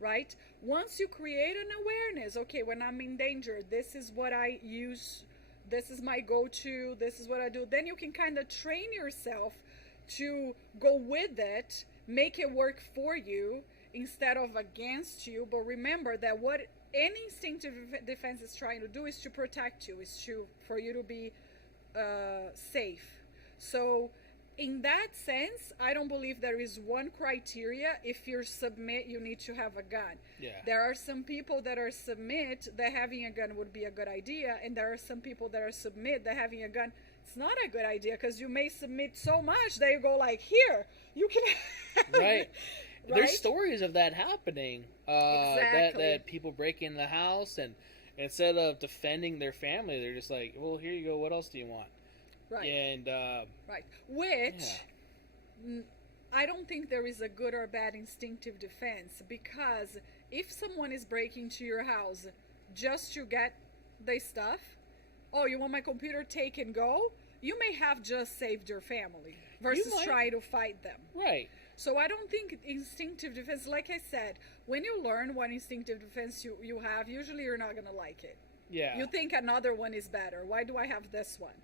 right? Once you create an awareness, okay, when I'm in danger, this is what I use, this is my go-to, this is what I do, then you can kind of train yourself to go with it, make it work for you instead of against you. But remember that what any instinctive defense is trying to do is to protect you, for you to be safe. So in that sense, I don't believe there is one criteria. If you submit, you need to have a gun. Yeah. There are some people that are submit that having a gun would be a good idea, and there are some people that are submit that having a gun, it's not a good idea, because you may submit so much that you go like, here, you can have Right. it. There's stories of that happening. Exactly. That people break in the house and instead of defending their family, they're just like, well, here you go. What else do you want? Right. And right. Which I don't think there is a good or bad instinctive defense, because if someone is breaking to your house just to get the stuff, oh, you want my computer, take and go, you may have just saved your family versus try to fight them. Right. So I don't think instinctive defense, like I said, when you learn what instinctive defense you have, usually you're not going to like it. Yeah. You think another one is better. Why do I have this one?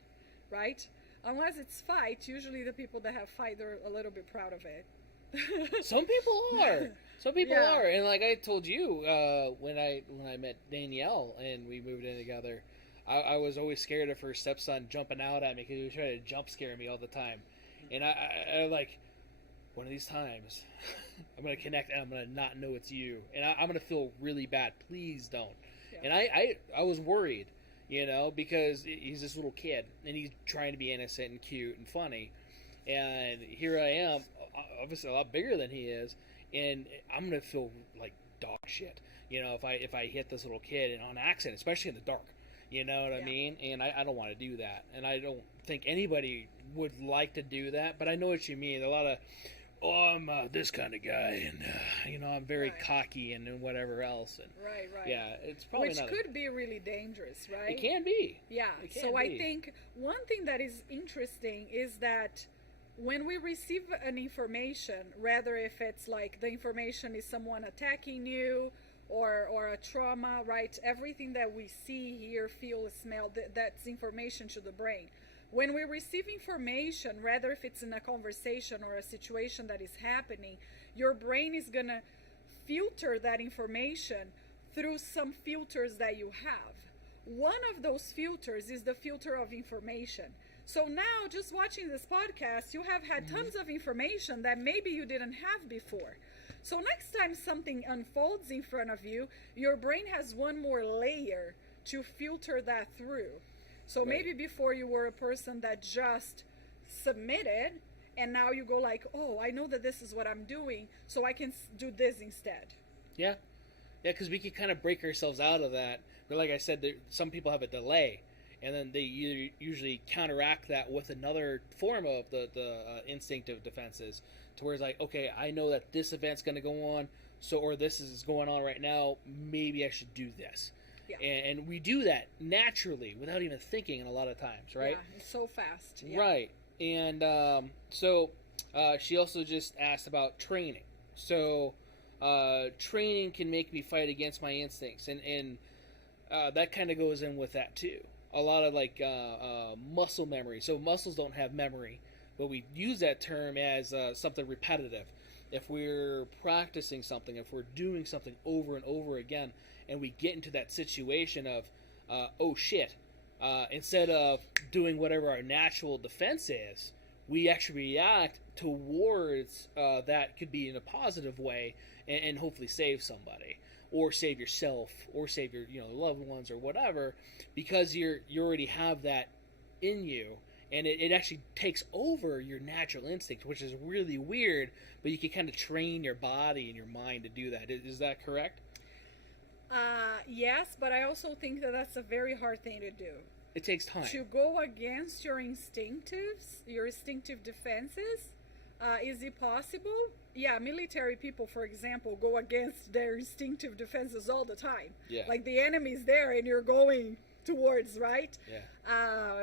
Right? Unless it's fight, usually the people that have fight are a little bit proud of it. Some people are. Some people are. And like I told you, when I met Danielle and we moved in together, I was always scared of her stepson jumping out at me because he was trying to jump scare me all the time. And I like, one of these times, I'm going to connect and I'm going to not know it's you. And I'm going to feel really bad. Please don't. Yeah. And I was worried, you know, because he's this little kid and he's trying to be innocent and cute and funny. And here I am, obviously a lot bigger than he is, and I'm going to feel like dog shit, you know, if I hit this little kid and on accident, especially in the dark. You know what I mean? And I don't want to do that. And I don't think anybody would like to do that. But I know what you mean. A lot of, I'm this kind of guy. And, you know, I'm very cocky and whatever else. And, right. Yeah, it's probably Which could be really dangerous, right? It can be. Yeah. So I think one thing that is interesting is that when we receive an information, rather if it's like the information is someone attacking you, or a trauma, right? Everything that we see, hear, feel, smell, that's information to the brain. When we receive information, rather if it's in a conversation or a situation that is happening, your brain is going to filter that information through some filters that you have. One of those filters is the filter of information. So now, just watching this podcast, you have had tons of information that maybe you didn't have before. So next time something unfolds in front of you, your brain has one more layer to filter that through. So maybe before you were a person that just submitted, and now you go like, oh, I know that this is what I'm doing, so I can do this instead. Yeah, because we can kind of break ourselves out of that. But like I said, some people have a delay, and then they usually counteract that with another form of the instinctive defenses. To where it's like, okay, I know that this event's going to go on, or this is going on right now, maybe I should do this. Yeah. And we do that naturally without even thinking a lot of times, right? Yeah, it's so fast. Yeah. Right. And so she also just asked about training. So training can make me fight against my instincts, and that kind of goes in with that too. A lot of like muscle memory. So muscles don't have memory. But we use that term as something repetitive. If we're practicing something, if we're doing something over and over again, and we get into that situation of, oh shit, instead of doing whatever our natural defense is, we actually react towards that could be in a positive way and hopefully save somebody, or save yourself, or save your loved ones or whatever, because you already have that in you. And it actually takes over your natural instinct, which is really weird, but you can kind of train your body and your mind to do that. Is that correct? Yes, but I also think that that's a very hard thing to do. It takes time. To go against your instinctive defenses, is it possible? Yeah, military people, for example, go against their instinctive defenses all the time. Yeah. Like the enemy's there and you're going towards, right? Yeah.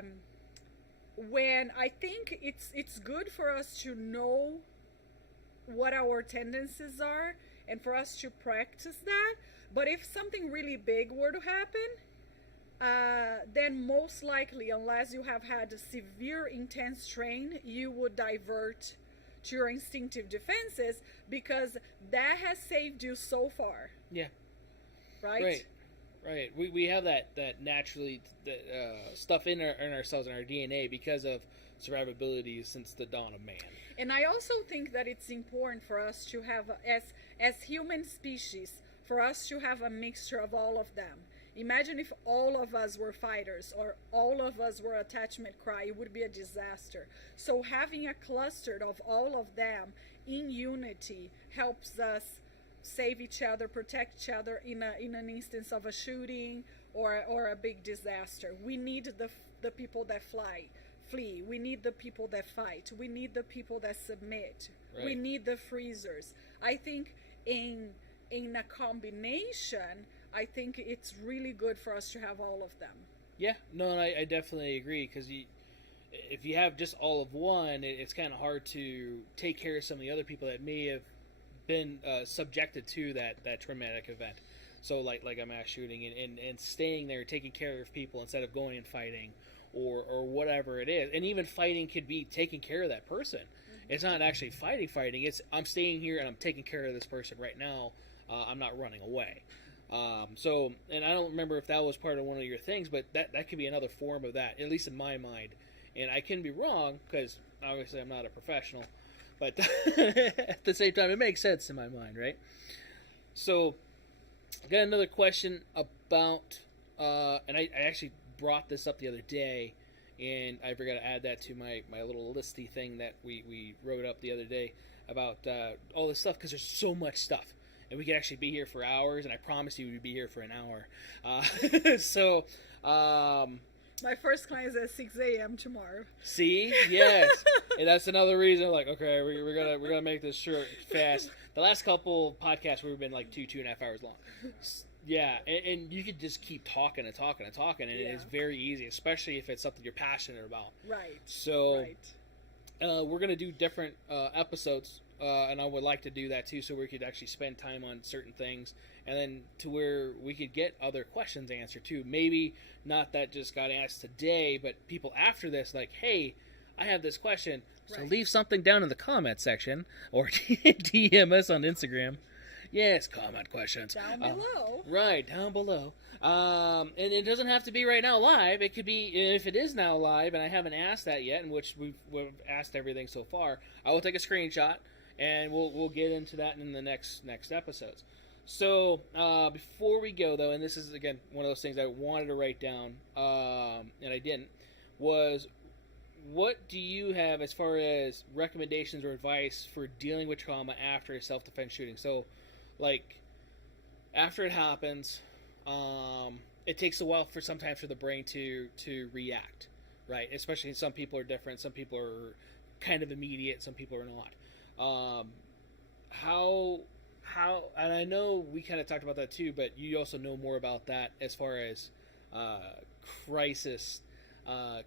When I think it's good for us to know what our tendencies are and for us to practice that. But if something really big were to happen, then most likely, unless you have had a severe intense train, you would divert to your instinctive defenses, because that has saved you so far. Yeah. Right. Right. We have that naturally stuff in ourselves, in our DNA, because of survivability since the dawn of man. And I also think that it's important for us to have, as human species, for us to have a mixture of all of them. Imagine if all of us were fighters or all of us were attachment cry, it would be a disaster. So having a cluster of all of them in unity helps us save each other, protect each other in an instance of a shooting or a big disaster. We need the people that flee. We need the people that fight. We need the people that submit. Right. We need the freezers. I think in a combination, I think it's really good for us to have all of them. Yeah, no, and I definitely agree, because if you have just all of one, it's kind of hard to take care of some of the other people that may have been subjected to that traumatic event. So like a mass shooting, and staying there, taking care of people instead of going and fighting, or whatever it is. And even fighting could be taking care of that person. Mm-hmm. It's not actually fighting. It's I'm staying here and I'm taking care of this person right now. I'm not running away. So, and I don't remember if that was part of one of your things, but that could be another form of that, at least in my mind. And I can be wrong, because obviously I'm not a professional, but at the same time, it makes sense in my mind, right? So, I got another question about, and I actually brought this up the other day, and I forgot to add that to my little listy thing that we wrote up the other day about all this stuff, because there's so much stuff. And we could actually be here for hours, and I promise you we'd be here for an hour. So, my first client is at 6 a.m. tomorrow. See, yes, and that's another reason. Like, okay, we're gonna make this short, fast. The last couple podcasts we've been like 2.5 hours long. Yeah, and you could just keep talking, and yeah. It's very easy, especially if it's something you're passionate about. Right. So, we're gonna do different episodes. And I would like to do that too, so we could actually spend time on certain things, and then to where we could get other questions answered too. Maybe not that just got asked today, but people after this, like, hey, I have this question, so leave something down in the comment section, or DM us on Instagram. Yes, comment questions. Down below. Right, down below. And it doesn't have to be right now live. It could be, if it is now live, and I haven't asked that yet, in which we've asked everything so far, I will take a screenshot. And we'll get into that in the next episodes. So before we go, though, and this is, again, one of those things I wanted to write down, and I didn't, was what do you have as far as recommendations or advice for dealing with trauma after a self-defense shooting? So, like, after it happens, it takes a while sometimes for the brain to react, right? Especially some people are different. Some people are kind of immediate. Some people are not. How, and I know we kind of talked about that too, but you also know more about that as far as crisis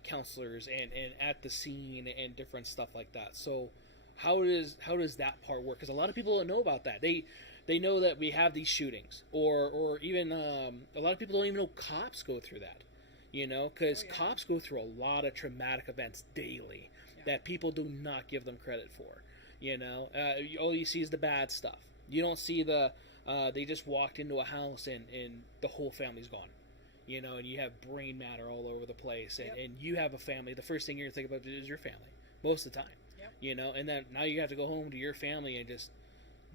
counselors and at the scene and different stuff like that. So how does that part work? Because a lot of people don't know about that. They know that we have these shootings, or even a lot of people don't even know cops go through that. You know, because cops go through a lot of traumatic events daily that people do not give them credit for. You know, all you see is the bad stuff. You don't see they just walked into a house and the whole family's gone. You know, and you have brain matter all over the place. And you have a family. The first thing you're going to think about is your family, most of the time. Yep. You know, and then now you have to go home to your family and just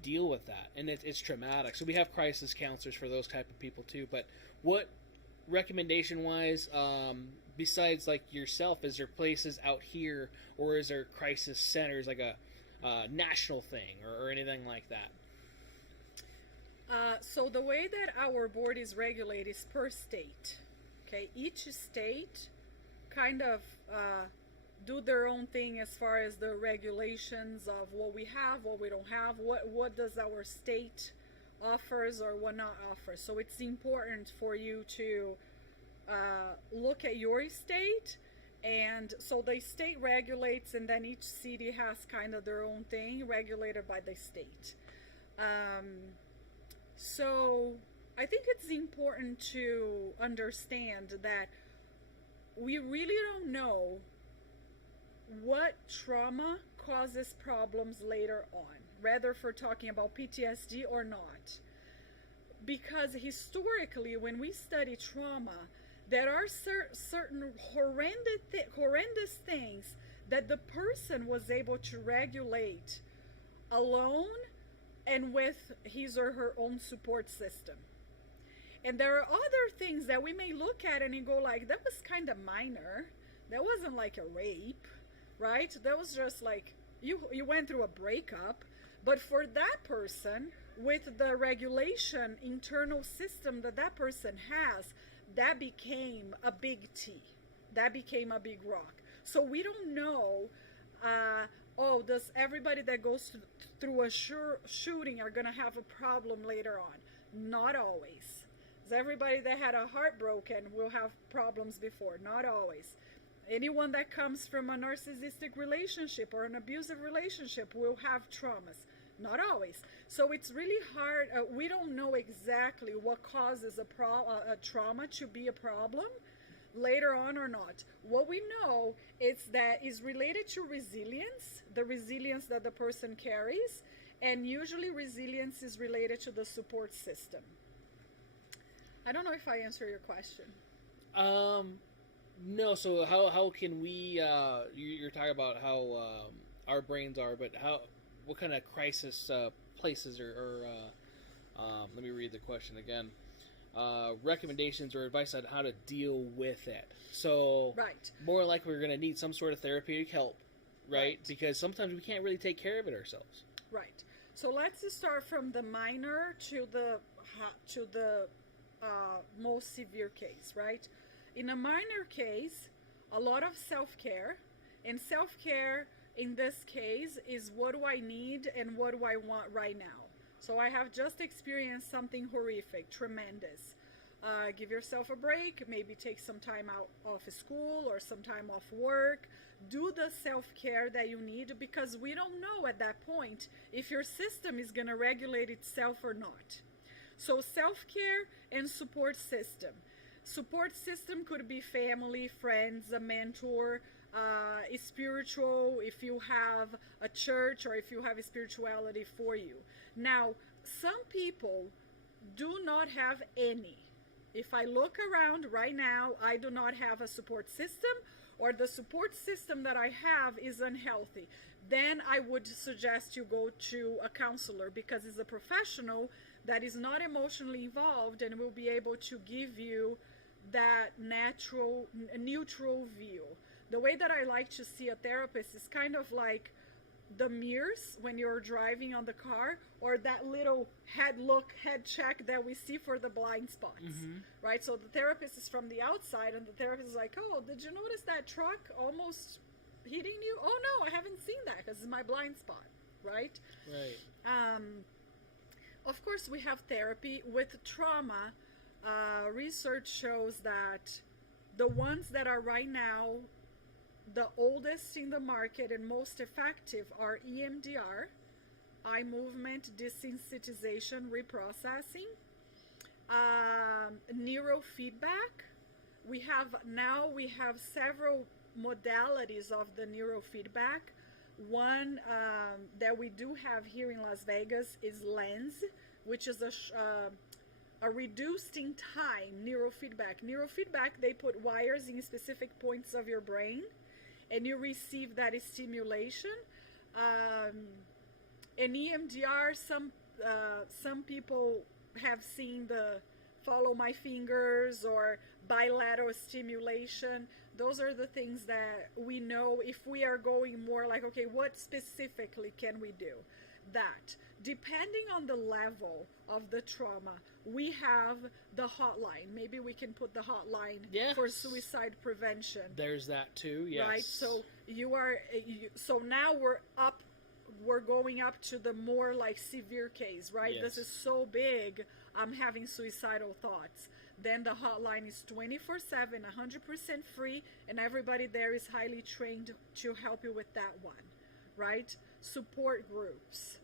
deal with that. And it's traumatic. So we have crisis counselors for those type of people too. But what, recommendation-wise, besides like yourself, is there places out here, or is there crisis centers, like a national thing or anything like that? So the way that our board is regulated is per state. Okay, each state kind of do their own thing as far as the regulations of what we have, what we don't have, what does our state offers or what not offers. So it's important for you to look at your state. And so the state regulates, and then each city has kind of their own thing regulated by the state. So I think it's important to understand that we really don't know what trauma causes problems later on, whether for talking about PTSD or not. Because historically, when we study trauma, there are certain horrendous things that the person was able to regulate alone and with his or her own support system. And there are other things that we may look at and you go like, that was kind of minor. That wasn't like a rape, right? That was just like, you went through a breakup. But for that person, with the regulation internal system that person has, that became a big T. That became a big rock. So we don't know, does everybody that goes through a shooting are going to have a problem later on? Not always. Everybody that had a heart broken will have problems before. Not always. Anyone that comes from a narcissistic relationship or an abusive relationship will have traumas. Not always. So it's really hard. We don't know exactly what causes a trauma to be a problem later on or not. What we know is that is related to resilience, the resilience that the person carries, and usually resilience is related to the support system. I don't know if I answer your question. No. So how can we? You're talking about how our brains are, but what kind of crisis places or let me read the question again. Recommendations or advice on how to deal with it. So right. More likely we're going to need some sort of therapeutic help, right? Because sometimes we can't really take care of it ourselves. Right. So let's just start from the minor to the most severe case, right? In a minor case, a lot of self-care, and self-care in this case is what do I need and what do I want right now. So I have just experienced something horrific, tremendous. Give yourself a break, maybe take some time out of school or some time off work. Do the self-care that you need, because we don't know at that point if your system is going to regulate itself or not. So self-care and support system. Support system could be family, friends, a mentor, spiritual, if you have a church or if you have a spirituality for you. Now, some people do not have any. If I look around right now, I do not have a support system, or the support system that I have is unhealthy. Then I would suggest you go to a counselor, because it's a professional that is not emotionally involved and will be able to give you that neutral view. The way that I like to see a therapist is kind of like the mirrors when you're driving on the car, or that little head check that we see for the blind spots, right? So the therapist is from the outside and the therapist is like, oh, did you notice that truck almost hitting you? Oh no, I haven't seen that because it's my blind spot, right? Right. Of course, we have therapy with trauma. Research shows that the ones that are right now the oldest in the market and most effective are EMDR, eye movement desensitization reprocessing, neurofeedback. We have several modalities of the neurofeedback. One that we do have here in Las Vegas is LENS, which is a reduced in time neurofeedback. Neurofeedback, they put wires in specific points of your brain, and you receive that stimulation. And EMDR, some people have seen the follow my fingers or bilateral stimulation. Those are the things that we know if we are going more like, okay, what specifically can we do? That, depending on the level of the trauma, we have the hotline. Maybe we can put the hotline for suicide prevention. There's that too, yes. Right, so so now we're going up to the more like severe case, right? Yes. This is so big, I'm having suicidal thoughts. Then the hotline is 24/7, 100% free, and everybody there is highly trained to help you with that one, right? Support groups,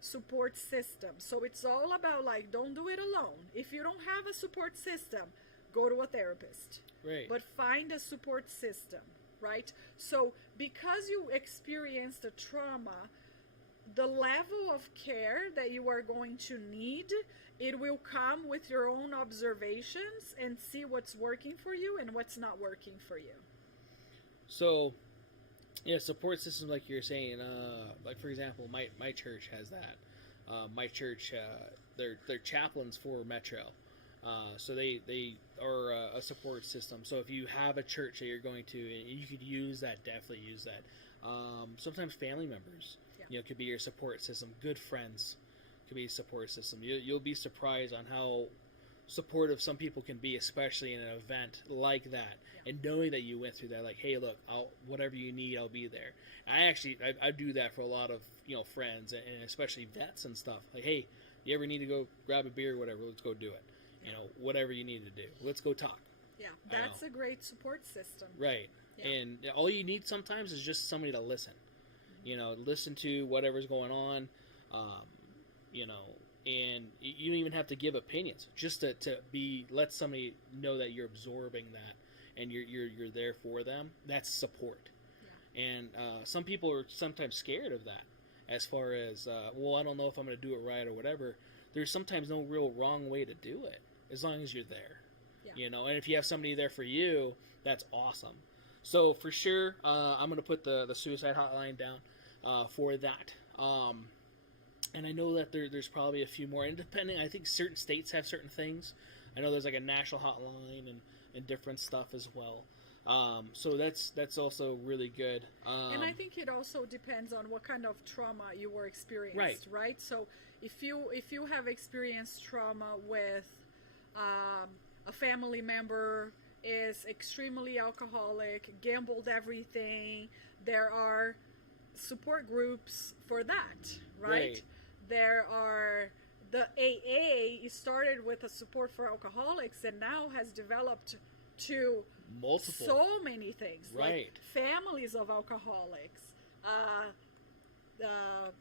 support system. So it's all about like, don't do it alone. If you don't have a support system, go to a therapist. Right. But find a support system, right? So because you experienced a trauma, the level of care that you are going to need, it will come with your own observations and see what's working for you and what's not working for you. So, yeah, support systems like you're saying, like for example, my church has that. My church, they're chaplains for Metro. So they are a support system. So if you have a church that you're going to, you could use that. Definitely use that. Sometimes family members, could be your support system. Good friends could be a support system. You'll be surprised on how supportive some people can be, especially in an event like that. And knowing that you went through that, like, hey, look, whatever you need, I'll be there. I do that for a lot of friends and especially vets and stuff. Like, hey, you ever need to go grab a beer or whatever, let's go do it. Whatever you need to do, let's go talk. Yeah, that's a great support system. Right. Yeah. And all you need sometimes is just somebody to listen. Listen to whatever's going on. And you don't even have to give opinions. Just to let somebody know that you're absorbing that and you're there for them. That's support. Yeah. And some people are sometimes scared of that. As far as I don't know if I'm going to do it right or whatever. There's sometimes no real wrong way to do it, as long as you're there. Yeah. And if you have somebody there for you, that's awesome. So for sure, I'm going to put the suicide hotline down for that. And I know that there's probably a few more. And depending, I think certain states have certain things. I know there's like a national hotline and different stuff as well. So that's also really good. And I think it also depends on what kind of trauma you were experienced, right? So if you have experienced trauma with a family member is extremely alcoholic, gambled everything, there are support groups for that, right? There are the AA started with a support for alcoholics and now has developed to multiple so many things, like families of alcoholics,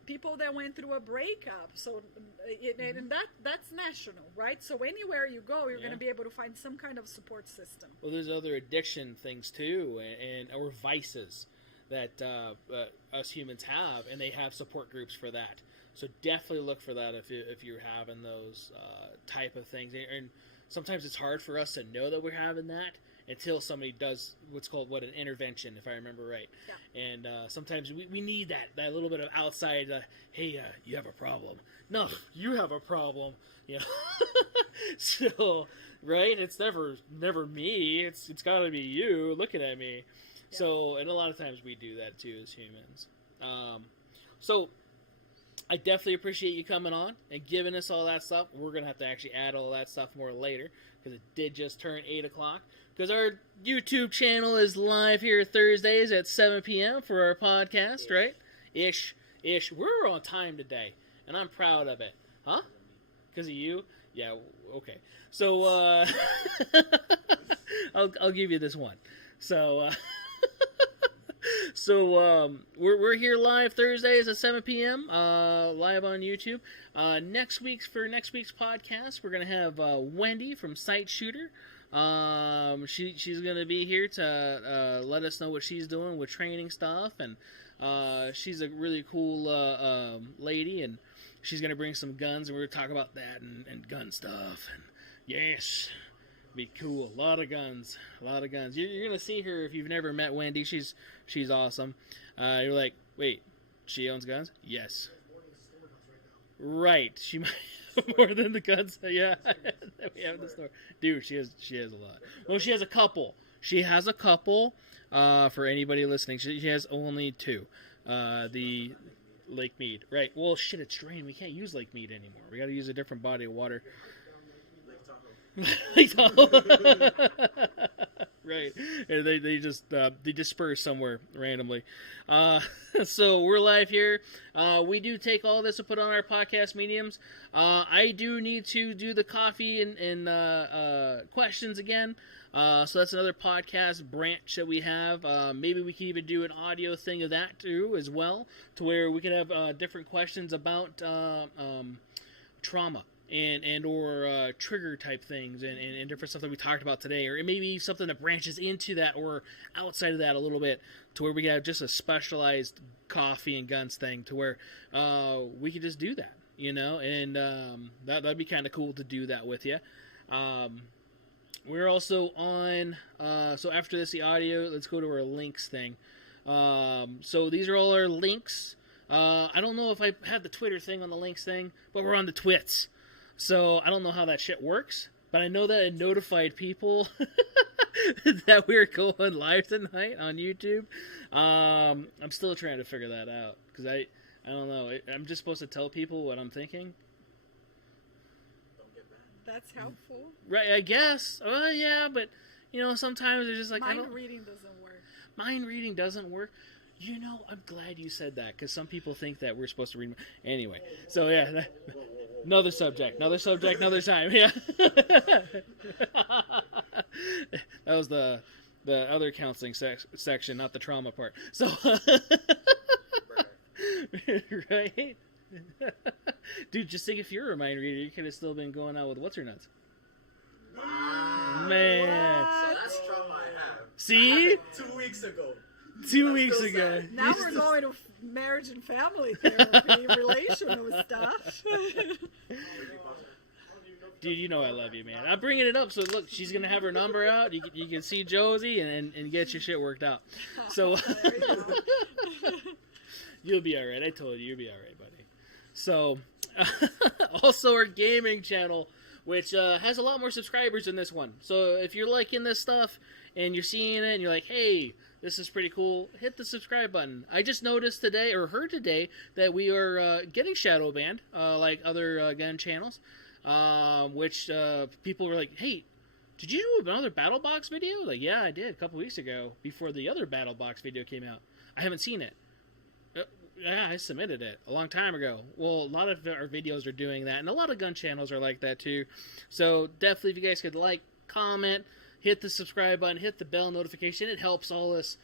people that went through a breakup. So and that's national, right? So anywhere you go, you're going to be able to find some kind of support system. Well, there's other addiction things too, or vices that us humans have, and they have support groups for that. So definitely look for that if you're having those type of things. And sometimes it's hard for us to know that we're having that until somebody does what's called an intervention, if I remember right. Yeah. And sometimes we need that little bit of outside, hey, you have a problem. No, you have a problem. So, right? It's never me. It's got to be you looking at me. Yeah. So, and a lot of times we do that too as humans. So, I definitely appreciate you coming on and giving us all that stuff. We're going to have to actually add all that stuff more later because it did just turn 8 o'clock. Because our YouTube channel is live here Thursdays at 7 p.m. for our podcast, right? Ish. We're on time today, and I'm proud of it. Huh? Because of you? Yeah, okay. So, I'll give you this one. So, we're here live Thursdays at 7 p.m. Live on YouTube. Next week's podcast, we're gonna have Wendy from Sight Shooter. She's gonna be here to let us know what she's doing with training stuff, and she's a really cool lady, and she's gonna bring some guns, and we're gonna talk about that and gun stuff. And yes. Be cool. A lot of guns. You're gonna see her if you've never met Wendy. She's awesome. You're like, wait, she owns guns? Yes. Right. She might have more than the guns. Yeah. That we have in the store. Dude, she has a lot. Well, she has a couple. For anybody listening, she has only 2. The Lake Mead. Right. Well, shit, it's drained. We can't use Lake Mead anymore. We got to use a different body of water. Right, and they just they disperse somewhere randomly. So we're live here. We do take all this and put on our podcast mediums. I do need to do the coffee and questions again. So that's another podcast branch that we have. Maybe we can even do an audio thing of that too as well, to where we can have different questions about trauma. or trigger type things and different stuff that we talked about today, or maybe something that branches into that or outside of that a little bit, to where we have just a specialized coffee and guns thing, to where we could just do that, and that'd be kind of cool to do that with you. We're also on, so after this, the audio, let's go to our links thing. So these are all our links. I don't know if I have the Twitter thing on the links thing, but we're on the Twits. So I don't know how that shit works, but I know that it notified people that we were going live tonight on YouTube. I'm still trying to figure that out because I don't know. I'm just supposed to tell people what I'm thinking. That's helpful. Right, I guess. Well, yeah, but sometimes it's just like Mind reading doesn't work. Mind reading doesn't work. I'm glad you said that because some people think that we're supposed to read. Anyway, so yeah, another subject, another time. Yeah, that was the other counseling section, not the trauma part. So, right, dude, just think if you're a mind reader, you could have still been going out with what's her nuts. Man, So that's trauma I have. See? I had it 2 weeks ago. 2 weeks ago. Now we're going to marriage and family therapy, relational stuff. Dude, I love you, man. I'm bringing it up, so look, she's going to have her number out. You can see Josie and get your shit worked out. So, you'll be all right. I told you'll be all right, buddy. So, also our gaming channel, which has a lot more subscribers than this one. So, if you're liking this stuff and you're seeing it and you're like, hey, this is pretty cool, hit the subscribe button. I just noticed today, or heard today, that we are getting shadow banned, like other gun channels. Which people were like, hey, did you do another Battle Box video? Like, yeah, I did a couple weeks ago before the other Battle Box video came out. I haven't seen it. Yeah, I submitted it a long time ago. Well, a lot of our videos are doing that, and a lot of gun channels are like that too. So definitely, if you guys could like, comment, hit the subscribe button, hit the bell notification. It helps all us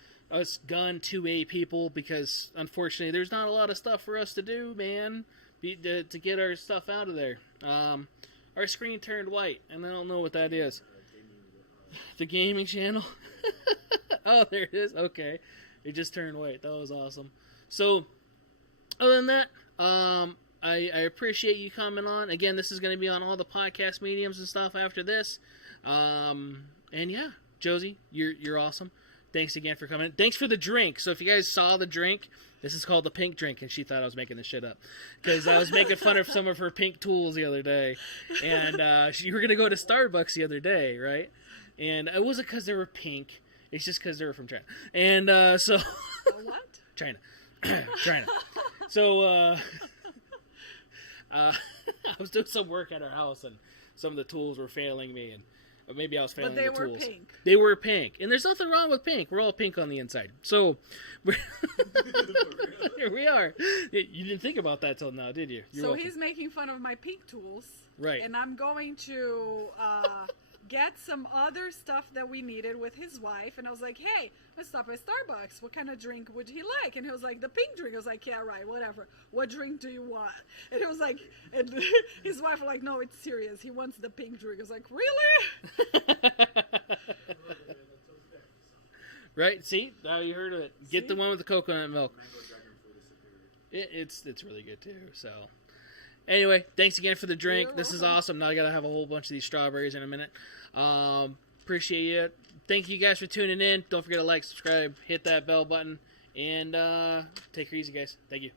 gun 2A people because unfortunately, there's not a lot of stuff for us to do, man, to get our stuff out of there. Our screen turned white, and I don't know what that is. The gaming channel? Oh, there it is. Okay. It just turned white. That was awesome. So, other than that, I appreciate you coming on. Again, this is going to be on all the podcast mediums and stuff after this. And yeah, Josie, you're awesome. Thanks again for coming in. Thanks for the drink. So if you guys saw the drink, this is called the pink drink, and she thought I was making this shit up. Because I was making fun of some of her pink tools the other day. And you were going to go to Starbucks the other day, right? And it wasn't because they were pink. It's just because they were from China. And so... What? China. China. So I was doing some work at our house, and some of the tools were failing me, and maybe I was failing the tools. But they were pink. They were pink, and there's nothing wrong with pink. We're all pink on the inside. So here we are. You didn't think about that till now, did you? You're welcome. He's making fun of my pink tools, right? And I'm going to get some other stuff that we needed with his wife, and I was like, hey, let's stop at Starbucks. What kind of drink would he like? And he was like, the pink drink. I was like, yeah, right, whatever. What drink do you want? And it was like, and his wife was like, no, it's serious. He wants the pink drink. I was like, really? Right? See? Now you heard of it. Get the one with the coconut milk. It's really good too. So anyway, thanks again for the drink. This is awesome. Now I gotta have a whole bunch of these strawberries in a minute. Appreciate you. Thank you guys for tuning in. Don't forget to like, subscribe, hit that bell button, and take her easy, guys. Thank you.